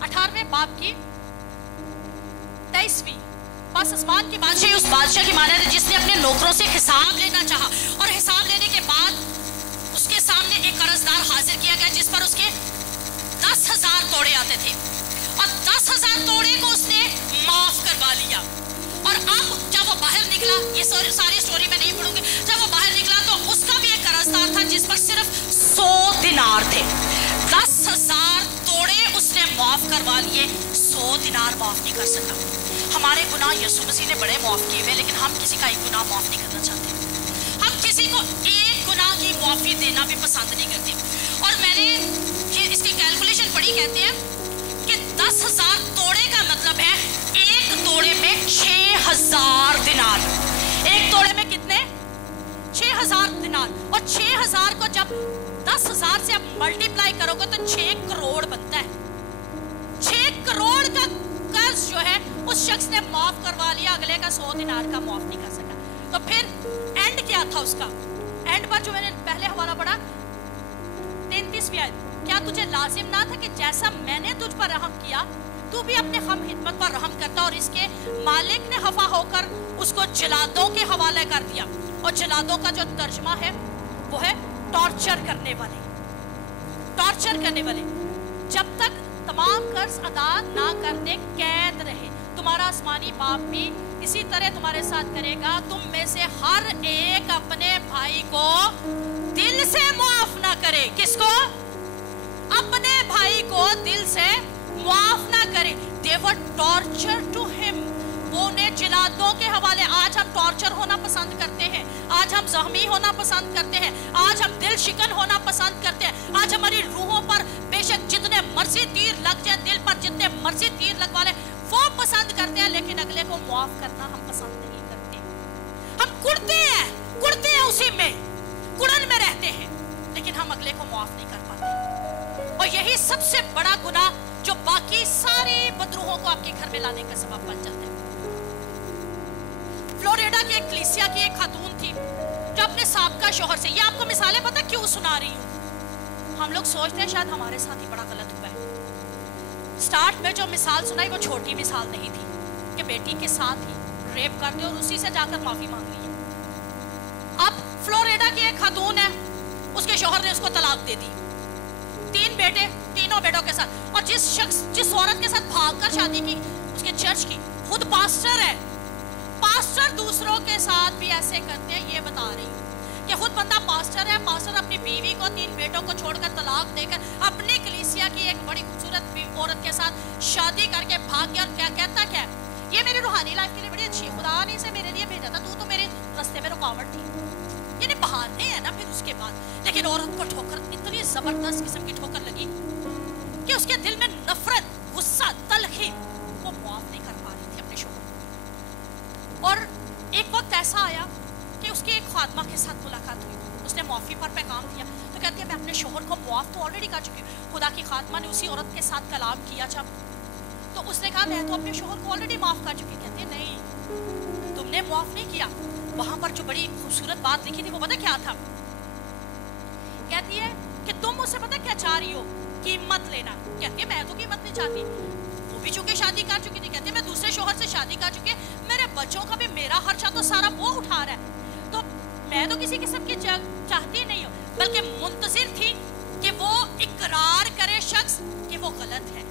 18वें बाब की 23वीं, बस आसमान की बादशाही उस बादशाह की माने जिसने अपने नौकरों से हिसाब लेना चाहा, और हिसाब लेने के बाद उसके सामने एक कर्जदार हाजिर किया गया जिस पर उसके 10,000 तोड़े आते थे, और 10,000 तोड़े को उसने माफ करवा लिया। और اور اب جب وہ باہر نکلا, یہ ساری سٹوری میں نہیں پڑھوں گی, جب وہ باہر نکلا تو اس کا بھی ایک قرضدار تھا جس پر صرف 100 دینار تھے. 10,000 توڑے اس نے معاف کروا لیے, 100 دینار معاف نہیں کر سکا. ہمارے گناہ یسوع مسیح نے بڑے معاف کیے ہوئے, لیکن ہم کسی کا ایک گناہ معاف نہیں کرنا چاہتے. ہم کسی کو ایک گناہ کی معافی دینا بھی پسند نہیں کرتے. اور میں نے اس کی کیلکولیشن پڑھی, کہتے ہیں کہ 10,000 توڑے کا مطلب ہے ایک توڑے میں 6,000 دینار. ایک توڑے میں کتنے؟ 6,000 دینار. اور 6,000 کو جب 10,000 سے آپ ملٹیپلائی کرو گے تو 6 کروڑ بنتا ہے. 6 کروڑ کا قرض جو ہے اس شخص نے معاف کروا لیا, اگلے کا 100 دینار کا معاف نہیں کر سکا. تو پھر اینڈ کیا تھا اس کا؟ اینڈ پر جو میں نے پہلے حوالہ پڑھا 33ویں آیت, کیا تجھے لازم نہ تھا کہ جیسا میں نے تجھ پر رحم کیا تو بھی اپنے ہم خدمت پر رحم کرتا؟ اور اس کے مالک نے خفا ہو کر اس کو جلادوں کے حوالے کر دیا. اور جلادوں کا جو ترجمہ ہے وہ ہے ٹارچر کرنے والے. ٹارچر کرنے والے. جب تک تمام قرض ادا نہ کر دے قید رہے. تمہارا آسمانی باپ بھی اسی طرح تمہارے ساتھ کرے گا. تم میں سے ہر ایک اپنے بھائی کو دل سے معاف نہ کرے. کس کو؟ اپنے بھائی کو دل سے معاف نہ کرے. They were torture to him. وہ انہیں جلادوں کے حوالے. آج ہم ٹارچر ہونا پسند کرتے ہیں, آج ہم زخمی ہونا پسند کرتے ہیں, آج ہم دل شکن ہونا پسند کرتے ہیں, آج ہماری روحوں پر بے شک جتنے مرضی تیر لگ جائیں, دل پر جتنے مرضی تیر لگوا لیں وہ پسند کرتے ہیں, لیکن اگلے کو معاف کرنا ہم پسند نہیں کرتے. ہم کڑتے ہیں اسی میں, کڑن میں رہتے ہیں, لیکن ہم اگلے کو معاف نہیں کر پاتے. اور یہی سب سے بڑا گناہ جو باقی سارے بدروہوں کو آپ کے گھر میں لانے کا سبب بن جاتا ہے. فلوریڈا کی ایک کلیسیا کی ایک خاتون تھی جو اپنے سابقہ شوہر سے, یہ آپ کو مثالیں پتہ کیوں سنا رہی ہوں, ہم لوگ سوچتے ہیں شاید ہمارے ساتھ ہی بڑا غلط ہوا ہے. سٹارٹ میں جو مثال سنائی وہ چھوٹی مثال نہیں تھی کہ بیٹی کے ساتھ ہی ریپ کر دے اور اسی سے جا کر معافی مانگ لی ہے. اب فلوریڈا کی ایک خاتون ہے, اس کے شوہر نے اس کو طلاق دے دی. 3 بیٹے, تینوں بیٹوں کے ساتھ. اور جس عورت کے ساتھ بھاگ کر شادی کی, اس کے چرچ کی, خود پاسٹر ہے. پاسٹر دوسروں کے ساتھ بھی ایسے کرتے ہیں. یہ بتا رہی ہوں کہ خود بندہ پاسٹر ہے, پاسٹر اپنی بیوی کو 3 بیٹوں کو چھوڑ کر طلاق دے کر اپنی کلیسیا کی ایک بڑی خوبصورت عورت کے ساتھ شادی کر کے بھاگ گیا. اور کیا کہتا ہے, یہ میری روحانی لائف کے لیے بڑی اچھی ہے, خدا نے اسے میرے لیے بھیجا تھا, تو میرے راستے میں رکاوٹ تھی. یعنی بہانے ہیں نا پھر اس کے بعد. لیکن عورت کو ٹھوکر, اتنی زبردست قسم کی ٹھوکر لگی کہ اس کے دل میں نفرت, غصہ, تلخی, وہ معاف نہیں کر پا رہی تھی اپنے شوہر. اور ایک وقت ایسا آیا کہ اس کی ایک خادمہ کے ساتھ ملاقات ہوئی, اس نے معافی پر پیغام دیا. تو کہتی ہے میں اپنے شوہر کو معاف تو آلریڈی کر چکی ہوں. خدا کی خادمہ نے اسی عورت کے ساتھ کلام کیا جب, تو اس نے کہا میں تو اپنے شوہر کو آلریڈی معاف کر چکی. کہتی ہے نہیں, تم نے معاف نہیں کیا. وہاں پر جو بڑی خوبصورت بات لکھی تھی وہ پتہ کیا تھا؟ کہتی ہے کہ تم مجھ سے پتہ کیا چاہ رہی ہو؟ قیمت لینا. کہتی ہے میں تو قیمت نہیں چاہتی, وہ بھی چونکہ شادی کر چکی تھی. کہتی ہے میں دوسرے شوہر سے شادی کر چکی, میرے بچوں کا بھی میرا خرچہ تو سارا وہ اٹھا رہا ہے, تو میں تو کسی قسم کی چاہتی نہیں ہوں, بلکہ منتظر تھی کہ وہ اقرار کرے شخص کہ وہ غلط ہے.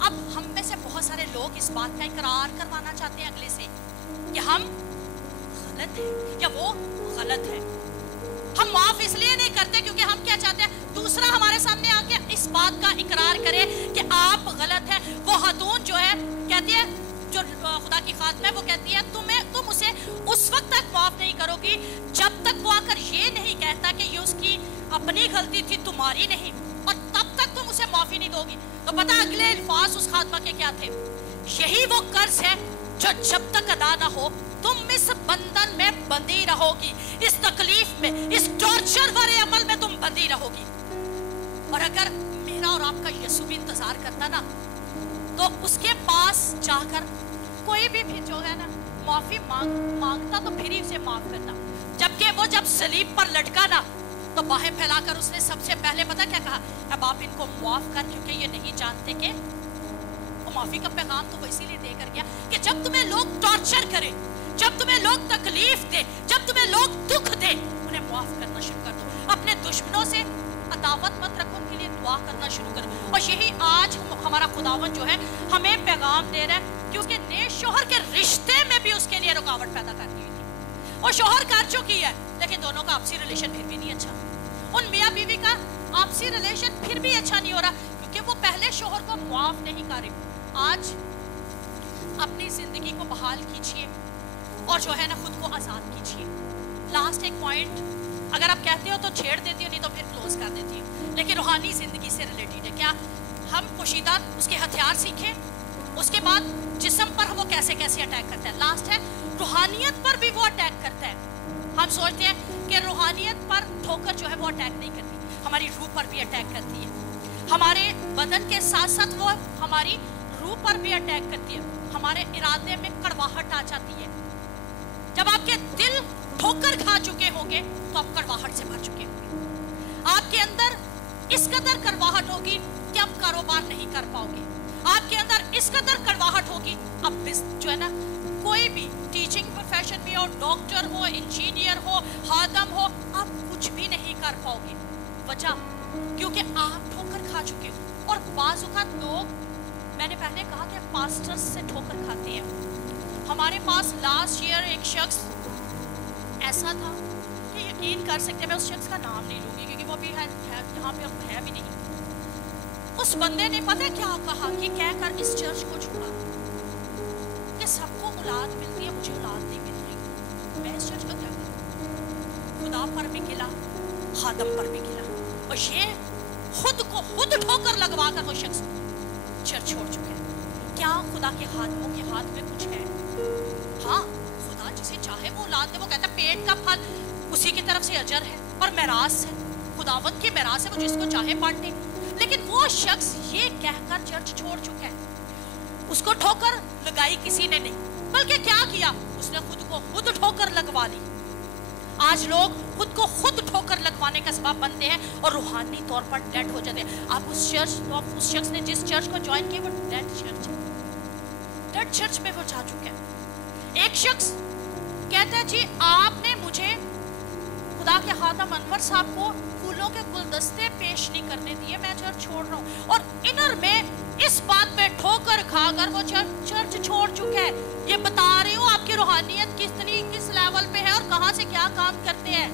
اب ہم میں سے بہت سارے لوگ اس بات کا اقرار کروانا چاہتے ہیں اگلے سے کہ ہم غلط ہیں یا وہ غلط ہے. ہم معاف اس لیے نہیں کرتے کیونکہ ہم کیا چاہتے ہیں, دوسرا ہمارے سامنے آ کے اس بات کا اقرار کرے کہ آپ غلط ہیں. وہ خاتون جو ہے کہتی ہے, جو خدا کی خاتمہ ہے, وہ کہتی ہے تم اسے اس وقت تک معاف نہیں کرو گی جب تک وہ آ کر یہ نہیں کہتا کہ یہ اس کی اپنی غلطی تھی, تمہاری نہیں, اور تب تک تم اسے معافی نہیں دو گی. تو پتہ اگلے الفاظ اس خاتمہ کے کیا تھے؟ یہی وہ قرض ہے جو جب تک ادا نہ ہو تم اس بندھن میں بندھی رہو گی, اس تکلیف میں, اس ٹارچر بھرے عمل میں تم بندھی رہو گی. اور اگر میرا اور آپ کا یسوع بھی انتظار کرتا نا, تو اس کے پاس جا کر کوئی بھی پھر جو ہے نا معافی مانگتا تو پھر ہی اسے معاف کرتا. جبکہ وہ جب صلیب پر لٹکا نا تو باہیں پھیلا کر اس نے سب سے پہلے پتہ کیا کہا, اب آپ ان کو معاف کر, کیونکہ یہ نہیں جانتے کہ معافی کا پیغام تو وہ اسی لیے دے کر گیا کہ جب تمہیں لوگ ٹارچر کریں, جب تمہیں لوگ تکلیف دے, جب تمہیں لوگ دکھ دے, انہیں معاف کرنا شروع کر دو. اپنے دشمنوں سے, अदावत मत रखो, उनके लिए दुआ करना शुरू करो। और यही आज हमारा खुदावन जो है हमें पैगाम दे रहा है कि उसके नए शोहर के रिश्ते में भी उसके लिए रुकावट पैदा कर दी थी। और शोहर कर चुकी है, लेकिन दोनों का आपसी रिलेशन फिर भी नहीं अच्छा। उन मियाँ बीवी का आपसी रिलेशन फिर भी अच्छा नहीं हो रहा, क्योंकि वो पहले शोहर को माफ नहीं कर रहे। आज अपनी जिंदगी को बहाल कीजिए और जो है ना खुद को आज़ाद कीजिए। लास्ट एक पॉइंट, अगर आप कहते हो तो छेड़ देती हो, नहीं तो फिर क्लोज कर देती हो, लेकिन रूहानी जिंदगी से रिलेटेड है। क्या हम पोशीदा उसके हथियार सीखें, उसके बाद जिस्म पर वो कैसे कैसे अटैक करता है। लास्ट है रूहानियत पर भी वो अटैक करता है। हम सोचते हैं कि रूहानियत पर ठोकर जो है वो अटैक नहीं करती, हमारी रूह पर भी अटैक करती है। हमारे बदन के साथ साथ वो हमारी रूह पर भी अटैक करती है। हमारे इरादे में कड़वाहट आ जाती है। जब आपके दिल ठोकर खा चुके होंगे तो आप कड़वाहट से भर चुके होंगे। आपके अंदर इस कदर कड़वाहट होगी कि आप कारोबार नहीं कर पाओगे। आपके अंदर इस कदर कड़वाहट होगी, अब जो है ना कोई भी टीचिंग प्रोफेशन में हो, डॉक्टर हो, इंजीनियर हो, हादम हो, आप कुछ भी नहीं कर पाओगे। वजह क्योंकि आप ठोकर खा चुके हो। और बाज़ औक़ात लोग, मैंने पहले कहा कि पास्टर्स से ठोकर खाते हैं। हमारे पास लास्ट ईयर एक शख्स ऐसा था कि यकीन कर सकते हैं, मैं उस शख्स का नाम नहीं लूँगी क्योंकि वो भी है यहाँ पे अब है भी नहीं। उस बंदे ने पता है क्या कहा कि कहकर इस चर्च को छोड़ा कि सबको औलाद मिलती है, मुझे औलाद नहीं मिल रही, मैं इस चर्च का क्या करूं। खुदा पर भी गिला, खादम पर भी गिला, और ये खुद को खुद ठोकर लगवा कर वो शख्स चर्च छोड़ चुके हैं। क्या खुदा के हाथों के हाथ में कुछ है? हाँ, खुदा जिसे चाहे वो औलाद दे। वो कहता है पेट का फल उसी की तरफ से अजर है और मेरास है, खुदावंत की मेरास है, वो जिसको चाहे बांटे। लेकिन वो शख्स ये कहकर चर्च छोड़ चुका है। उसको ठोकर लगाई किसी ने नहीं, बल्कि क्या किया, उसने खुद को खुद ठोकर लगवा ली। आज लोग खुद को खुद ठोकर लगवाने का सबब बनते हैं और रूहानी तौर पर डेड हो जाते हैं। आप उस शख्स ने जिस चर्च को ज्वाइन किया वो डेड चर्च है, डेड चर्च में वो जा चुके हैं। एक शख्स कहता है जी आपने मुझे खुदा के खादम अनवर साहब को फूलों के गुलदस्ते पेश नहीं करने दिए, मैं चर्च छोड़ रहा हूँ। और इनर में इस बात पे ठोकर खाकर वो चर्च छोड़ चुका है। ये बता रही हूँ आपकी रूहानियत किस लेवल पे है और कहाँ से क्या काम करते हैं।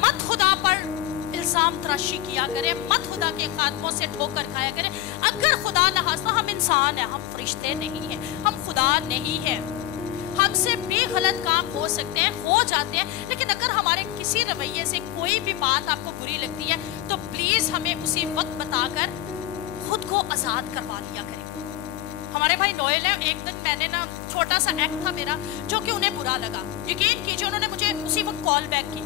मत खुदा पर इल्जाम तराशी किया करे, मत खुदा के खादमों से ठोकर खाया करे। अगर खुदा न खास्ता, हम इंसान हैं, हम फरिश्ते नहीं हैं, हम खुदा नहीं हैं। हमसे भी गलत काम हो सकते हैं, हो जाते हैं, लेकिन अगर हमारे किसी रवैये से कोई भी बात आपको बुरी लगती है तो प्लीज हमें उसी वक्त बताकर खुद को आज़ाद करवा लिया करें। हमारे भाई नोएल है, एक दिन मैंने ना छोटा सा एक्ट था मेरा जो कि उन्हें बुरा लगा। यकीन कीजिए उन्होंने मुझे उसी वक्त कॉल बैक की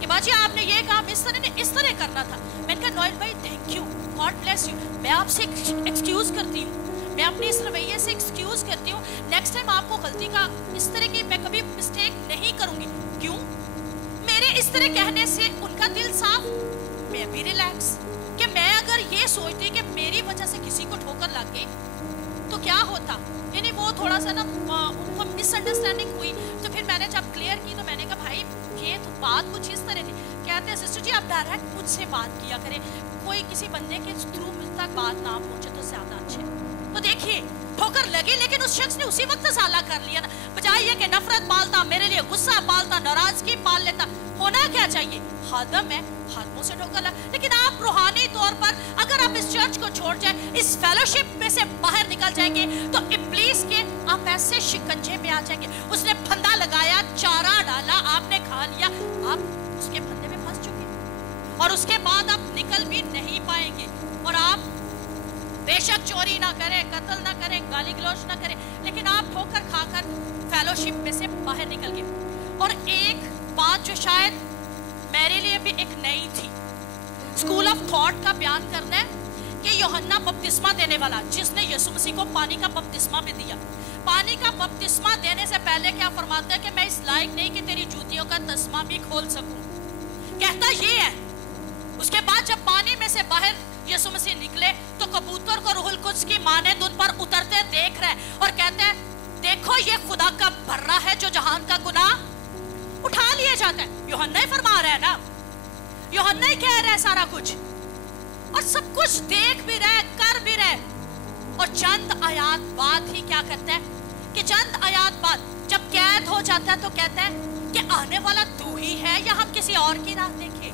कि बाजी आपने ये काम इस तरह करना था। मैंने कहा नोएल भाई thank you, God bless you, मैं आपसे एक्सक्यूज करती हूँ, मैं अपने इस रवैये से एक्सक्यूज करती हूँ। नेक्स्ट टाइम आपको गलती का इस तरह की मैं कभी मिस्टेक नहीं करूँगी। क्यों? मेरे इस तरह कहने से उनका दिल साफ, मैं भी रिलैक्स। कि मैं अगर ये सोचती कि मेरी वजह से किसी को ठोकर लग गई तो क्या होता, यानी वो थोड़ा सा ना उनको मिसअंडरस्टैंडिंग हुई। तो फिर मैंने जब क्लियर की तो मैंने कहा भाई ये तो बात कुछ इस तरह थी। कहते हैं सिस्टर जी आप डायरेक्ट मुझसे बात किया करें, कोई किसी बंदे के थ्रू मुझ तक बात ना पहुंचे तो ज्यादा अच्छे। तो देखिए ठोकर लगी, लेकिन उस शख्स ने उसी वक्त साला कर लिया ना, बजाय ये कि नफरत पालता, मेरे लिए गुस्सा पालता, नाराजगी पाल लेता। होना क्या चाहिए, खादम है, खादमों से ठोकर लगा। लेकिन आप रूहानी तौर पर अगर आप इस चर्च को छोड़ जाए, इस फेलोशिप में से बाहर निकल जाएंगे तो इब्लीस के आप ऐसे शिकंजे में आ जाएंगे। उसने फंदा लगाया, चारा डाला, आपने खा लिया, आप उसके फंदे में फंस चुके और उसके बाद आप निकल भी नहीं पाएंगे। और आप बेशक चोरी ना करें, कत्ल ना करें, गाली गलौज ना करें, लेकिन आप ठोकर खाकर फेलोशिप में से बाहर निकल गए। और एक बात जो शायद मेरे लिए भी एक नई थी, स्कूल ऑफ थॉट का बयान करना है कि यूहन्ना बपतिस्मा देने वाला जिसने यीशु मसीह को पानी का बपतिस्मा भी दिया, पानी का बपतिस्मा देने से पहले क्या फरमाता है कि मैं इस लायक नहीं कि तेरी जूतियों का तस्मा भी खोल सकूं। कहता ये है। उसके बाद जब पानी में से बाहर यीशु मसीह निकले तो कबूतर को रूहुल कुद्स की मानंद उन पर उतरते देख रहे हैं और कहते हैं देखो ये खुदा का बर्रा है जो जहान का गुनाह उठा लिया जाता है। यूहन्ना ही फरमा रहा है ना। यूहन्ना ही कह रहा है सारा कुछ, और सब कुछ देख भी रहे, कर भी रहे। और चंद आयात बाद ही क्या करता है कि चंद आयात बाद जब कैद हो जाता है तो कहता है कि आने वाला तू ही है या हम किसी और की राह देखें।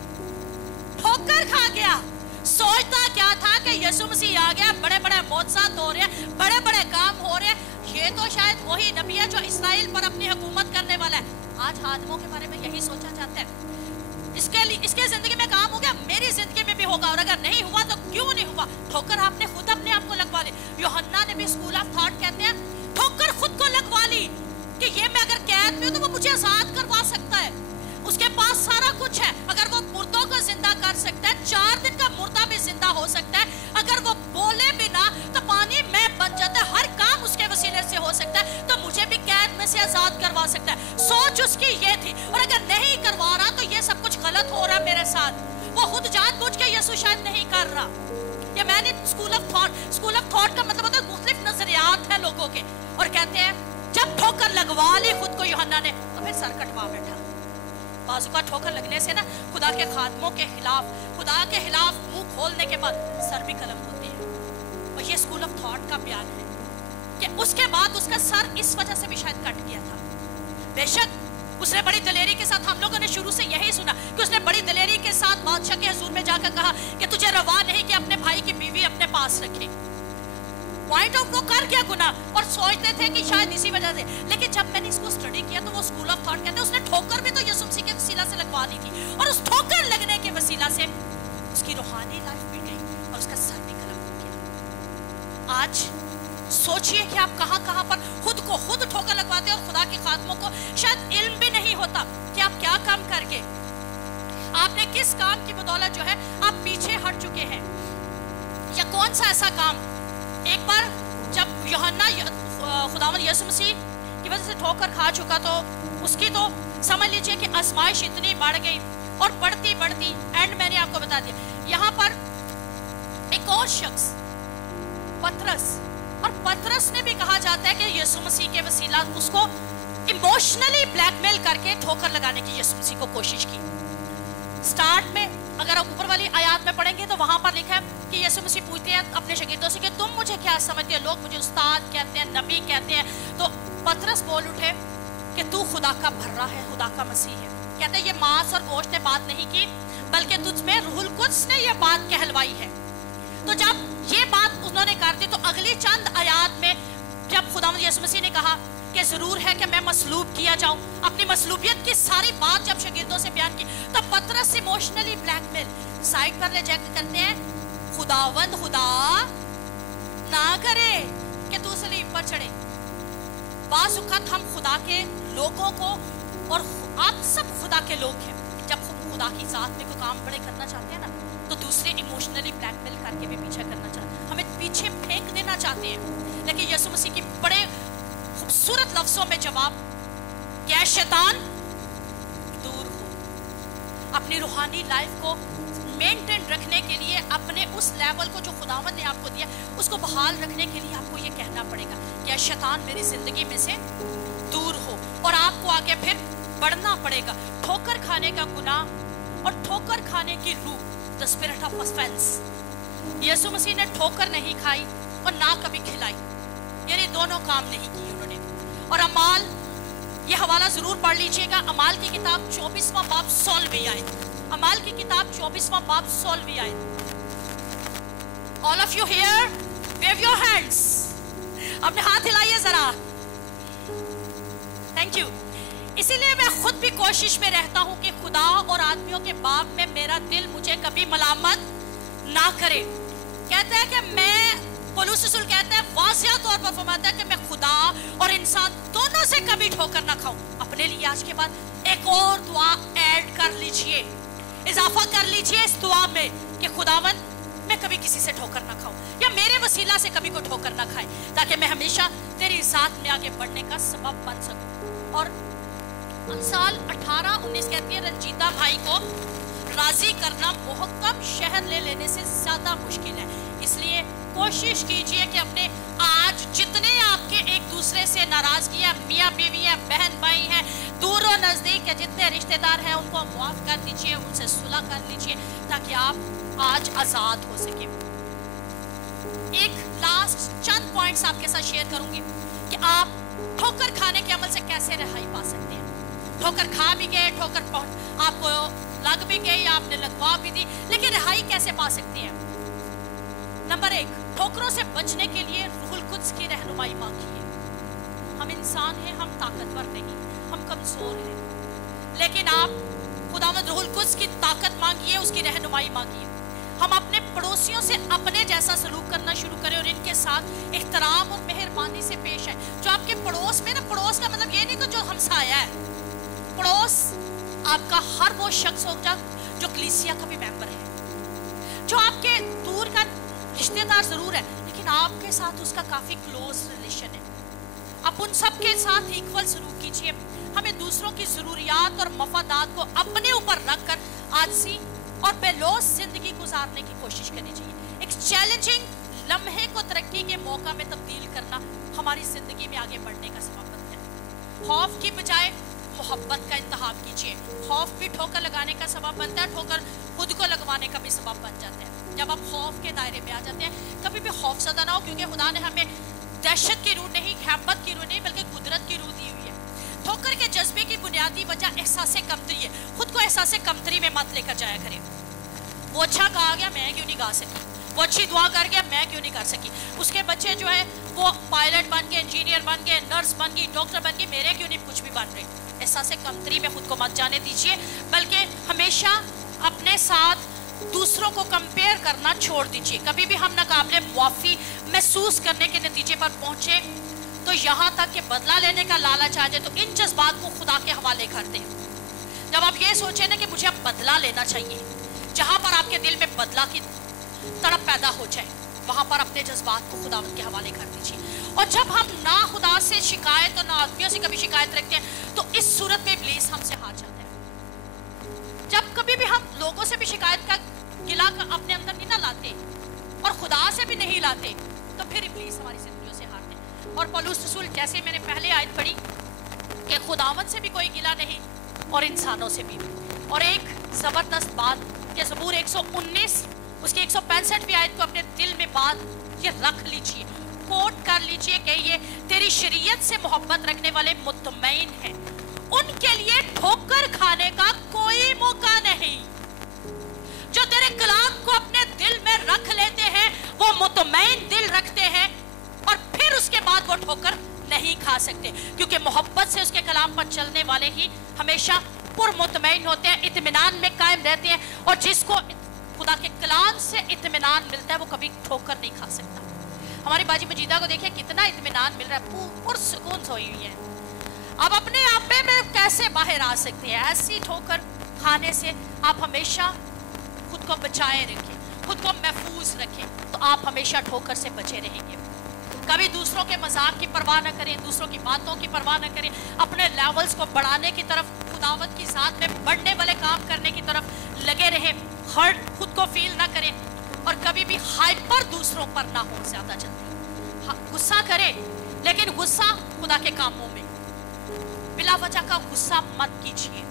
ठोकर खा गया। सोचता क्या था कि यीशु मसीह आ गया, बड़े बड़े मौजज़ात हो रहे हैं, बड़े बड़े काम हो रहे हैं, ये तो शायद वही नबी है जो इस्राएल पर अपनी हुकूमत करने वाला है। आज आदमों के बारे में यही सोचा जाता है, इसके जिंदगी में काम हो गया, मेरी जिंदगी में भी होगा, और अगर नहीं हुआ तो क्यों नहीं हुआ। ठोकर आपने खुद अपने आप को लगवा ली। यूहन्ना ने भी स्कूल ऑफ थॉट कहते हैं, ठोकर खुद को लगवा ली कि ये मैं अगर कैद में हूं तो वो मुझे आजाद करवा सकता है, उसके पास सारा कुछ है। अगर वो मुर्दों को जिंदा कर सकता है, 4 दिन का मुर्दा भी जिंदा हो सकता है, अगर वो बोले बिना तो पानी में बन जाता है, हर काम उसके वसीले से हो सकता है, तो मुझे भी कैद में से आजाद करवा सकता है। सोच उसकी ये थी, और अगर नहीं करवा रहा तो ये सब कुछ गलत हो रहा मेरे साथ। वो खुद जानबूझ के यीशु शायद नहीं कर रहा। ये मैंने स्कूल ऑफ थॉट का मतलब होता है मुख्तलिफ नजरियात है लोगों के, और कहते हैं जब ठोकर लगवा ली खुद को यूहन्ना ने तो फिर सर कटवा बैठा। बाजू का ठोकर लगने से ना खुदा के खादमों के खिलाफ, खुदा के खिलाफ मुंह खोलने के बाद सर भी कलम होती है। और ये स्कूल ऑफ थॉट का बयान है कि उसके बाद उसका सर इस वजह से भी शायद कट गया था। बेशक उसने बड़ी दलेरी के साथ, हम लोगों ने शुरू से यही सुना कि उसने बड़ी दलेरी के साथ बादशाह के हुजूर में जाकर कहा कि तुझे रवा नहीं कि अपने भाई की बीवी अपने पास रखे। पॉइंट आउट वो कर गया गुनाह, और सोचते थे कि शायद इसी वजह से। लेकिन जब मैंने इसको स्टडी किया तो वो स्कूल ऑफ थॉट कहते हैं उसने ठोकर भी तो यीशु मसीह के वसीला से लगवा ली थी, और उस ठोकर लगने के वसीला से उसकी रूहानी लाइफ भी गई और उसका सर भी कलम हो गया। आज सोचिए कि आप कहां कहां पर खुद को खुद ठोकर लगवाते हैं, और खुदा के खादमों को शायद इल्म भी नहीं होता कि आप क्या काम करके, आपने किस काम की बदौलत जो है आप पीछे हट चुके हैं, या कौन सा ऐसा काम। एक बार जब यूहन्ना खुदावंद यीशु मसीह की वजह से ठोकर खा चुका तो उसकी तो समझ लीजिए कि आजमाइश इतनी बढ़ गई, और बढ़ती बढ़ती एंड मैंने आपको बता दिया। यहाँ पर एक और शख्स पतरस, और पतरस ने भी कहा जाता है कि यीशु मसीह के वसीला उसको इमोशनली ब्लैकमेल करके ठोकर लगाने की यीशु मसीह को कोशिश की। स्टार्ट में अगर आप ऊपर वाली आयत में पढ़ेंगे तो वहां पर लिखा है कि यीशु मसीह पूछते हैं अपने शागिर्दों से कि तुम मुझे क्या समझते हो, लोग मुझे उस्ताद कहते हैं, नबी कहते हैं। तो पतरस बोल उठे कि तू खुदा का भर्रा है, खुदा का मसीह है। कहते हैं ये मांस और गोश्त ने बात नहीं की, बल्कि तुझ में रूहुल कुद्स ने ये बात कहलवाई है। तो जब ये बात उन्होंने कर दी तो अगली चंद आयत में जब खुदावंद यीशु मसीह ने कहा कि जरूर है कि मैं मसलूब किया जाऊं, अपनी मसलूबियत की सारी बात जब शागिर्दों से बयान की, तो पतरस इमोशनली ब्लैकमेल साइड पर रिजेक्ट करते हैं। खुदावंद खुदा ना करे कि तू सलीब पर चढ़े। बाज़ वक़्त हम खुदा के लोगों को, और आप सब खुदा के लोग हैं, जब हम खुदा की ज़ात में कोई काम बड़े करना चाहते हैं ना तो दूसरे इमोशनली ब्लैकमेल करके भी पीछे करना चाहते हैं, हमें पीछे फेंक देना चाहते हैं। लेकिन यीशु मसीह की बड़े खूबसूरत लफ्जों में जवाब क्या, शैतान दूर हो। अपनी रूहानी लाइफ को मेंटेन रखने के लिए, अपने उस लेवल को जो खुदावंद ने आपको दिया उसको बहाल रखने के लिए आपको ये कहना पड़ेगा क्या, शैतान मेरी जिंदगी में से दूर हो, और आपको आगे फिर बढ़ना पड़ेगा। ठोकर खाने का गुनाह और ठोकर खाने की रूह, द स्पिरिट ऑफ ऑफेंस। यीशु मसीह ने ठोकर नहीं खाई और ना कभी खिलाई, यानी दोनों काम नहीं किए उन्होंने। और अमाल, ये हवाला जरूर पढ़ लीजिएगा, अमाल की किताब 24वां बाब 16वीं आयत, अमाल की किताब 24वां बाब 16वीं आयत। All of you here wave your hands, अपने हाथ हिलाइए जरा, थैंक यू। इसीलिए मैं खुद भी कोशिश में रहता हूं कि खुदा और आदमियों के बाप में मेरा दिल मुझे कभी मलामत ना करे। कहता है कि मैं, पौलुस रसूल कहता है, वाज़िया तौर पर फरमाता है कि मैं खुदा और इंसान दोनों से कभी ठोकर ना खाऊं। अपने लिए आज के बाद एक और दुआ ऐड कर लीजिए, इजाफा कर लीजिए इस दुआ में कि खुदावंद मैं कभी किसी से ठोकर ना खाऊं, या मेरे वसीला से कभी कोई ठोकर ना खाए, ताकि मैं हमेशा तेरी साथ में आगे बढ़ने का सबब बन सकूं। और साल 18-19 कहती है, रंजीता भाई को राजी करना मोहक्कम शहर ले लेने से ज्यादा मुश्किल है, इसलिए कोशिश कीजिए कि अपने आज जितने आपके एक दूसरे से नाराजगी है, मियाँ बीवी है, बहन भाई है, दूर और नजदीक के जितने रिश्तेदार हैं उनको माफ कर दीजिए, उनसे सुलह कर लीजिए ताकि आप आज आजाद हो सके। एक लास्ट चंद पॉइंट्स आपके साथ शेयर करूंगी कि आप ठोकर खाने के अमल से कैसे रिहाई पा सकते हैं। ठोकर खा भी गए, ठोकर आपको लग भी गई, आपने लगवा भी दी, लेकिन रिहाई कैसे पा सकते हैं? नंबर 1, ठोकरों से बचने के लिए रूहुल कुद्स की रहनुमाई मांगिए। हम इंसान हैं, हम ताकतवर नहीं, हम कमजोर हैं, लेकिन आप खुदावंद रूहुल कुद्स की ताकत मांगिए, उसकी रहनुमाई मांगिए। हम अपने पड़ोसियों से अपने जैसा सलूक करना शुरू करें और इनके साथ एहतराम और मेहरबानी से पेश आए। जो आपके पड़ोस में ना, पड़ोस का मतलब ये नहीं कि जो हमसाया है, पड़ोस आपका हर वो शख्स होगा जो कलीसिया का भी मेंबर है, जो आपके दूर का रिश्तेदार जरूर है लेकिन आपके साथ उसका काफी क्लोज रिलेशन है। आप उन सब के साथ इक्वल सलूक कीजिए। हमें दूसरों की जरूरियात और मफादात को अपने ऊपर रखकर आजी और बेलौस जिंदगी गुजारने की कोशिश करनी चाहिए। एक चैलेंजिंग लम्हे को तरक्की के मौका में तब्दील करना हमारी जिंदगी में आगे बढ़ने का सबब बनता है। खौफ की बजाय मोहब्बत का इंतखाब कीजिए। खौफ भी ठोकर लगाने का सबब बनता है, ठोकर खुद को लगवाने का भी सबब बन जाता है। जब आप खौफ के दायरे में आ जाते हैं, कभी भी खौफजदा ना हो, क्योंकि खुदा ने हमें दहशत की रूह नहीं, हैबत की रूह नहीं, बल्कि कुदरत की रूह दी हुई है। ठोकर के जज्बे की बुनियादी वजह एहसासे कमतरी है। खुद को एहसासे कमतरी में मत लेकर जाया करें। वो अच्छा गा गया, मैं क्यों नहीं गा सकी, वो अच्छी दुआ कर गया, मैं क्यों नहीं कर सकी, उसके बच्चे जो है वो पायलट बन गए, इंजीनियर बन गए, नर्स बन गई, डॉक्टर बन गई, मेरे क्यों नहीं कुछ भी बन रहे। एहसासे कमतरी में खुद को मत जाने दीजिए, बल्कि हमेशा अपने साथ दूसरों को कंपेयर करना छोड़ दीजिए। कभी भी हम नाकाबिले मुआफी महसूस करने के नतीजे पर पहुंचे तो यहाँ तक कि बदला लेने का लालच आ जाए तो इन जज्बात को खुदा के हवाले कर दें। जब आप ये सोचें ना कि मुझे अब बदला लेना चाहिए, जहाँ पर आपके दिल में बदला की तड़प पैदा हो जाए, वहाँ पर अपने जज्बात को खुदावंद के हवाले कर दीजिए। और जब हम ना खुदा से शिकायत और ना आदमियों से कभी शिकायत रखते हैं तो इस सूरत में इब्लीस हमसे हार जाता है। जब कभी भी हम लोगों से भी शिकायत का गिला अपने अंदर नहीं ना लाते और खुदा से भी नहीं लाते तो फिर इब्लीस हमारी जिंदगियों से हारते हैं। और पौलुस रसूल, जैसे मैंने पहले आयत पढ़ी कि खुदावंद से भी कोई गिला नहीं और इंसानों से भी। और एक जबरदस्त बात कि ज़बूर 119 उसकी 165वीं आयत को अपने दिल में बात ये रख लीजिए, कोट कर लीजिए कि ये तेरी शरीयत से मोहब्बत रखने वाले मुतमईन हैं, उनके लिए ठोकर खाने का कोई मौका नहीं। जो तेरे कलाम को अपने दिल में रख लेते हैं वो मुतमईन दिल रखते हैं और फिर उसके बाद वो ठोकर नहीं खा सकते, क्योंकि मोहब्बत से उसके कलाम पर चलने वाले ही हमेशा पुरमुतमईन होते हैं, इत्मीनान में कायम रहते हैं। और जिसको खुदा के कलाम से इत्मीनान मिलता है वो कभी ठोकर नहीं खा सकता। हमारी बाजी मजीदा को देखिए कितना इत्मीनान मिल रहा है, पुरसुकून सोई हुई है। अब अपने आप में कैसे बाहर आ सकते हैं? ऐसी ठोकर खाने से आप हमेशा खुद को बचाए रखें, खुद को महफूज रखें, तो आप हमेशा ठोकर से बचे रहेंगे। कभी दूसरों के मजाक की परवाह न करें, दूसरों की बातों की परवाह न करें, अपने लेवल्स को बढ़ाने की तरफ, खुदावत की ज़ात में बढ़ने वाले काम करने की तरफ लगे रहें। हर्ट खुद को फील ना करें और कभी भी हाइपर दूसरों पर ना हो ज़्यादा जल्दी। गुस्सा करें लेकिन गुस्सा खुदा के कामों में, बिला वजह का गुस्सा मत कीजिए,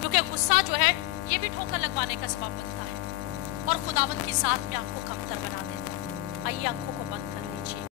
क्योंकि गुस्सा जो है ये भी ठोकर लगवाने का सबब बनता है और खुदावंद की ज़ात में आपको कमतर बना देता है। आइए आंखों को बंद कर लीजिए।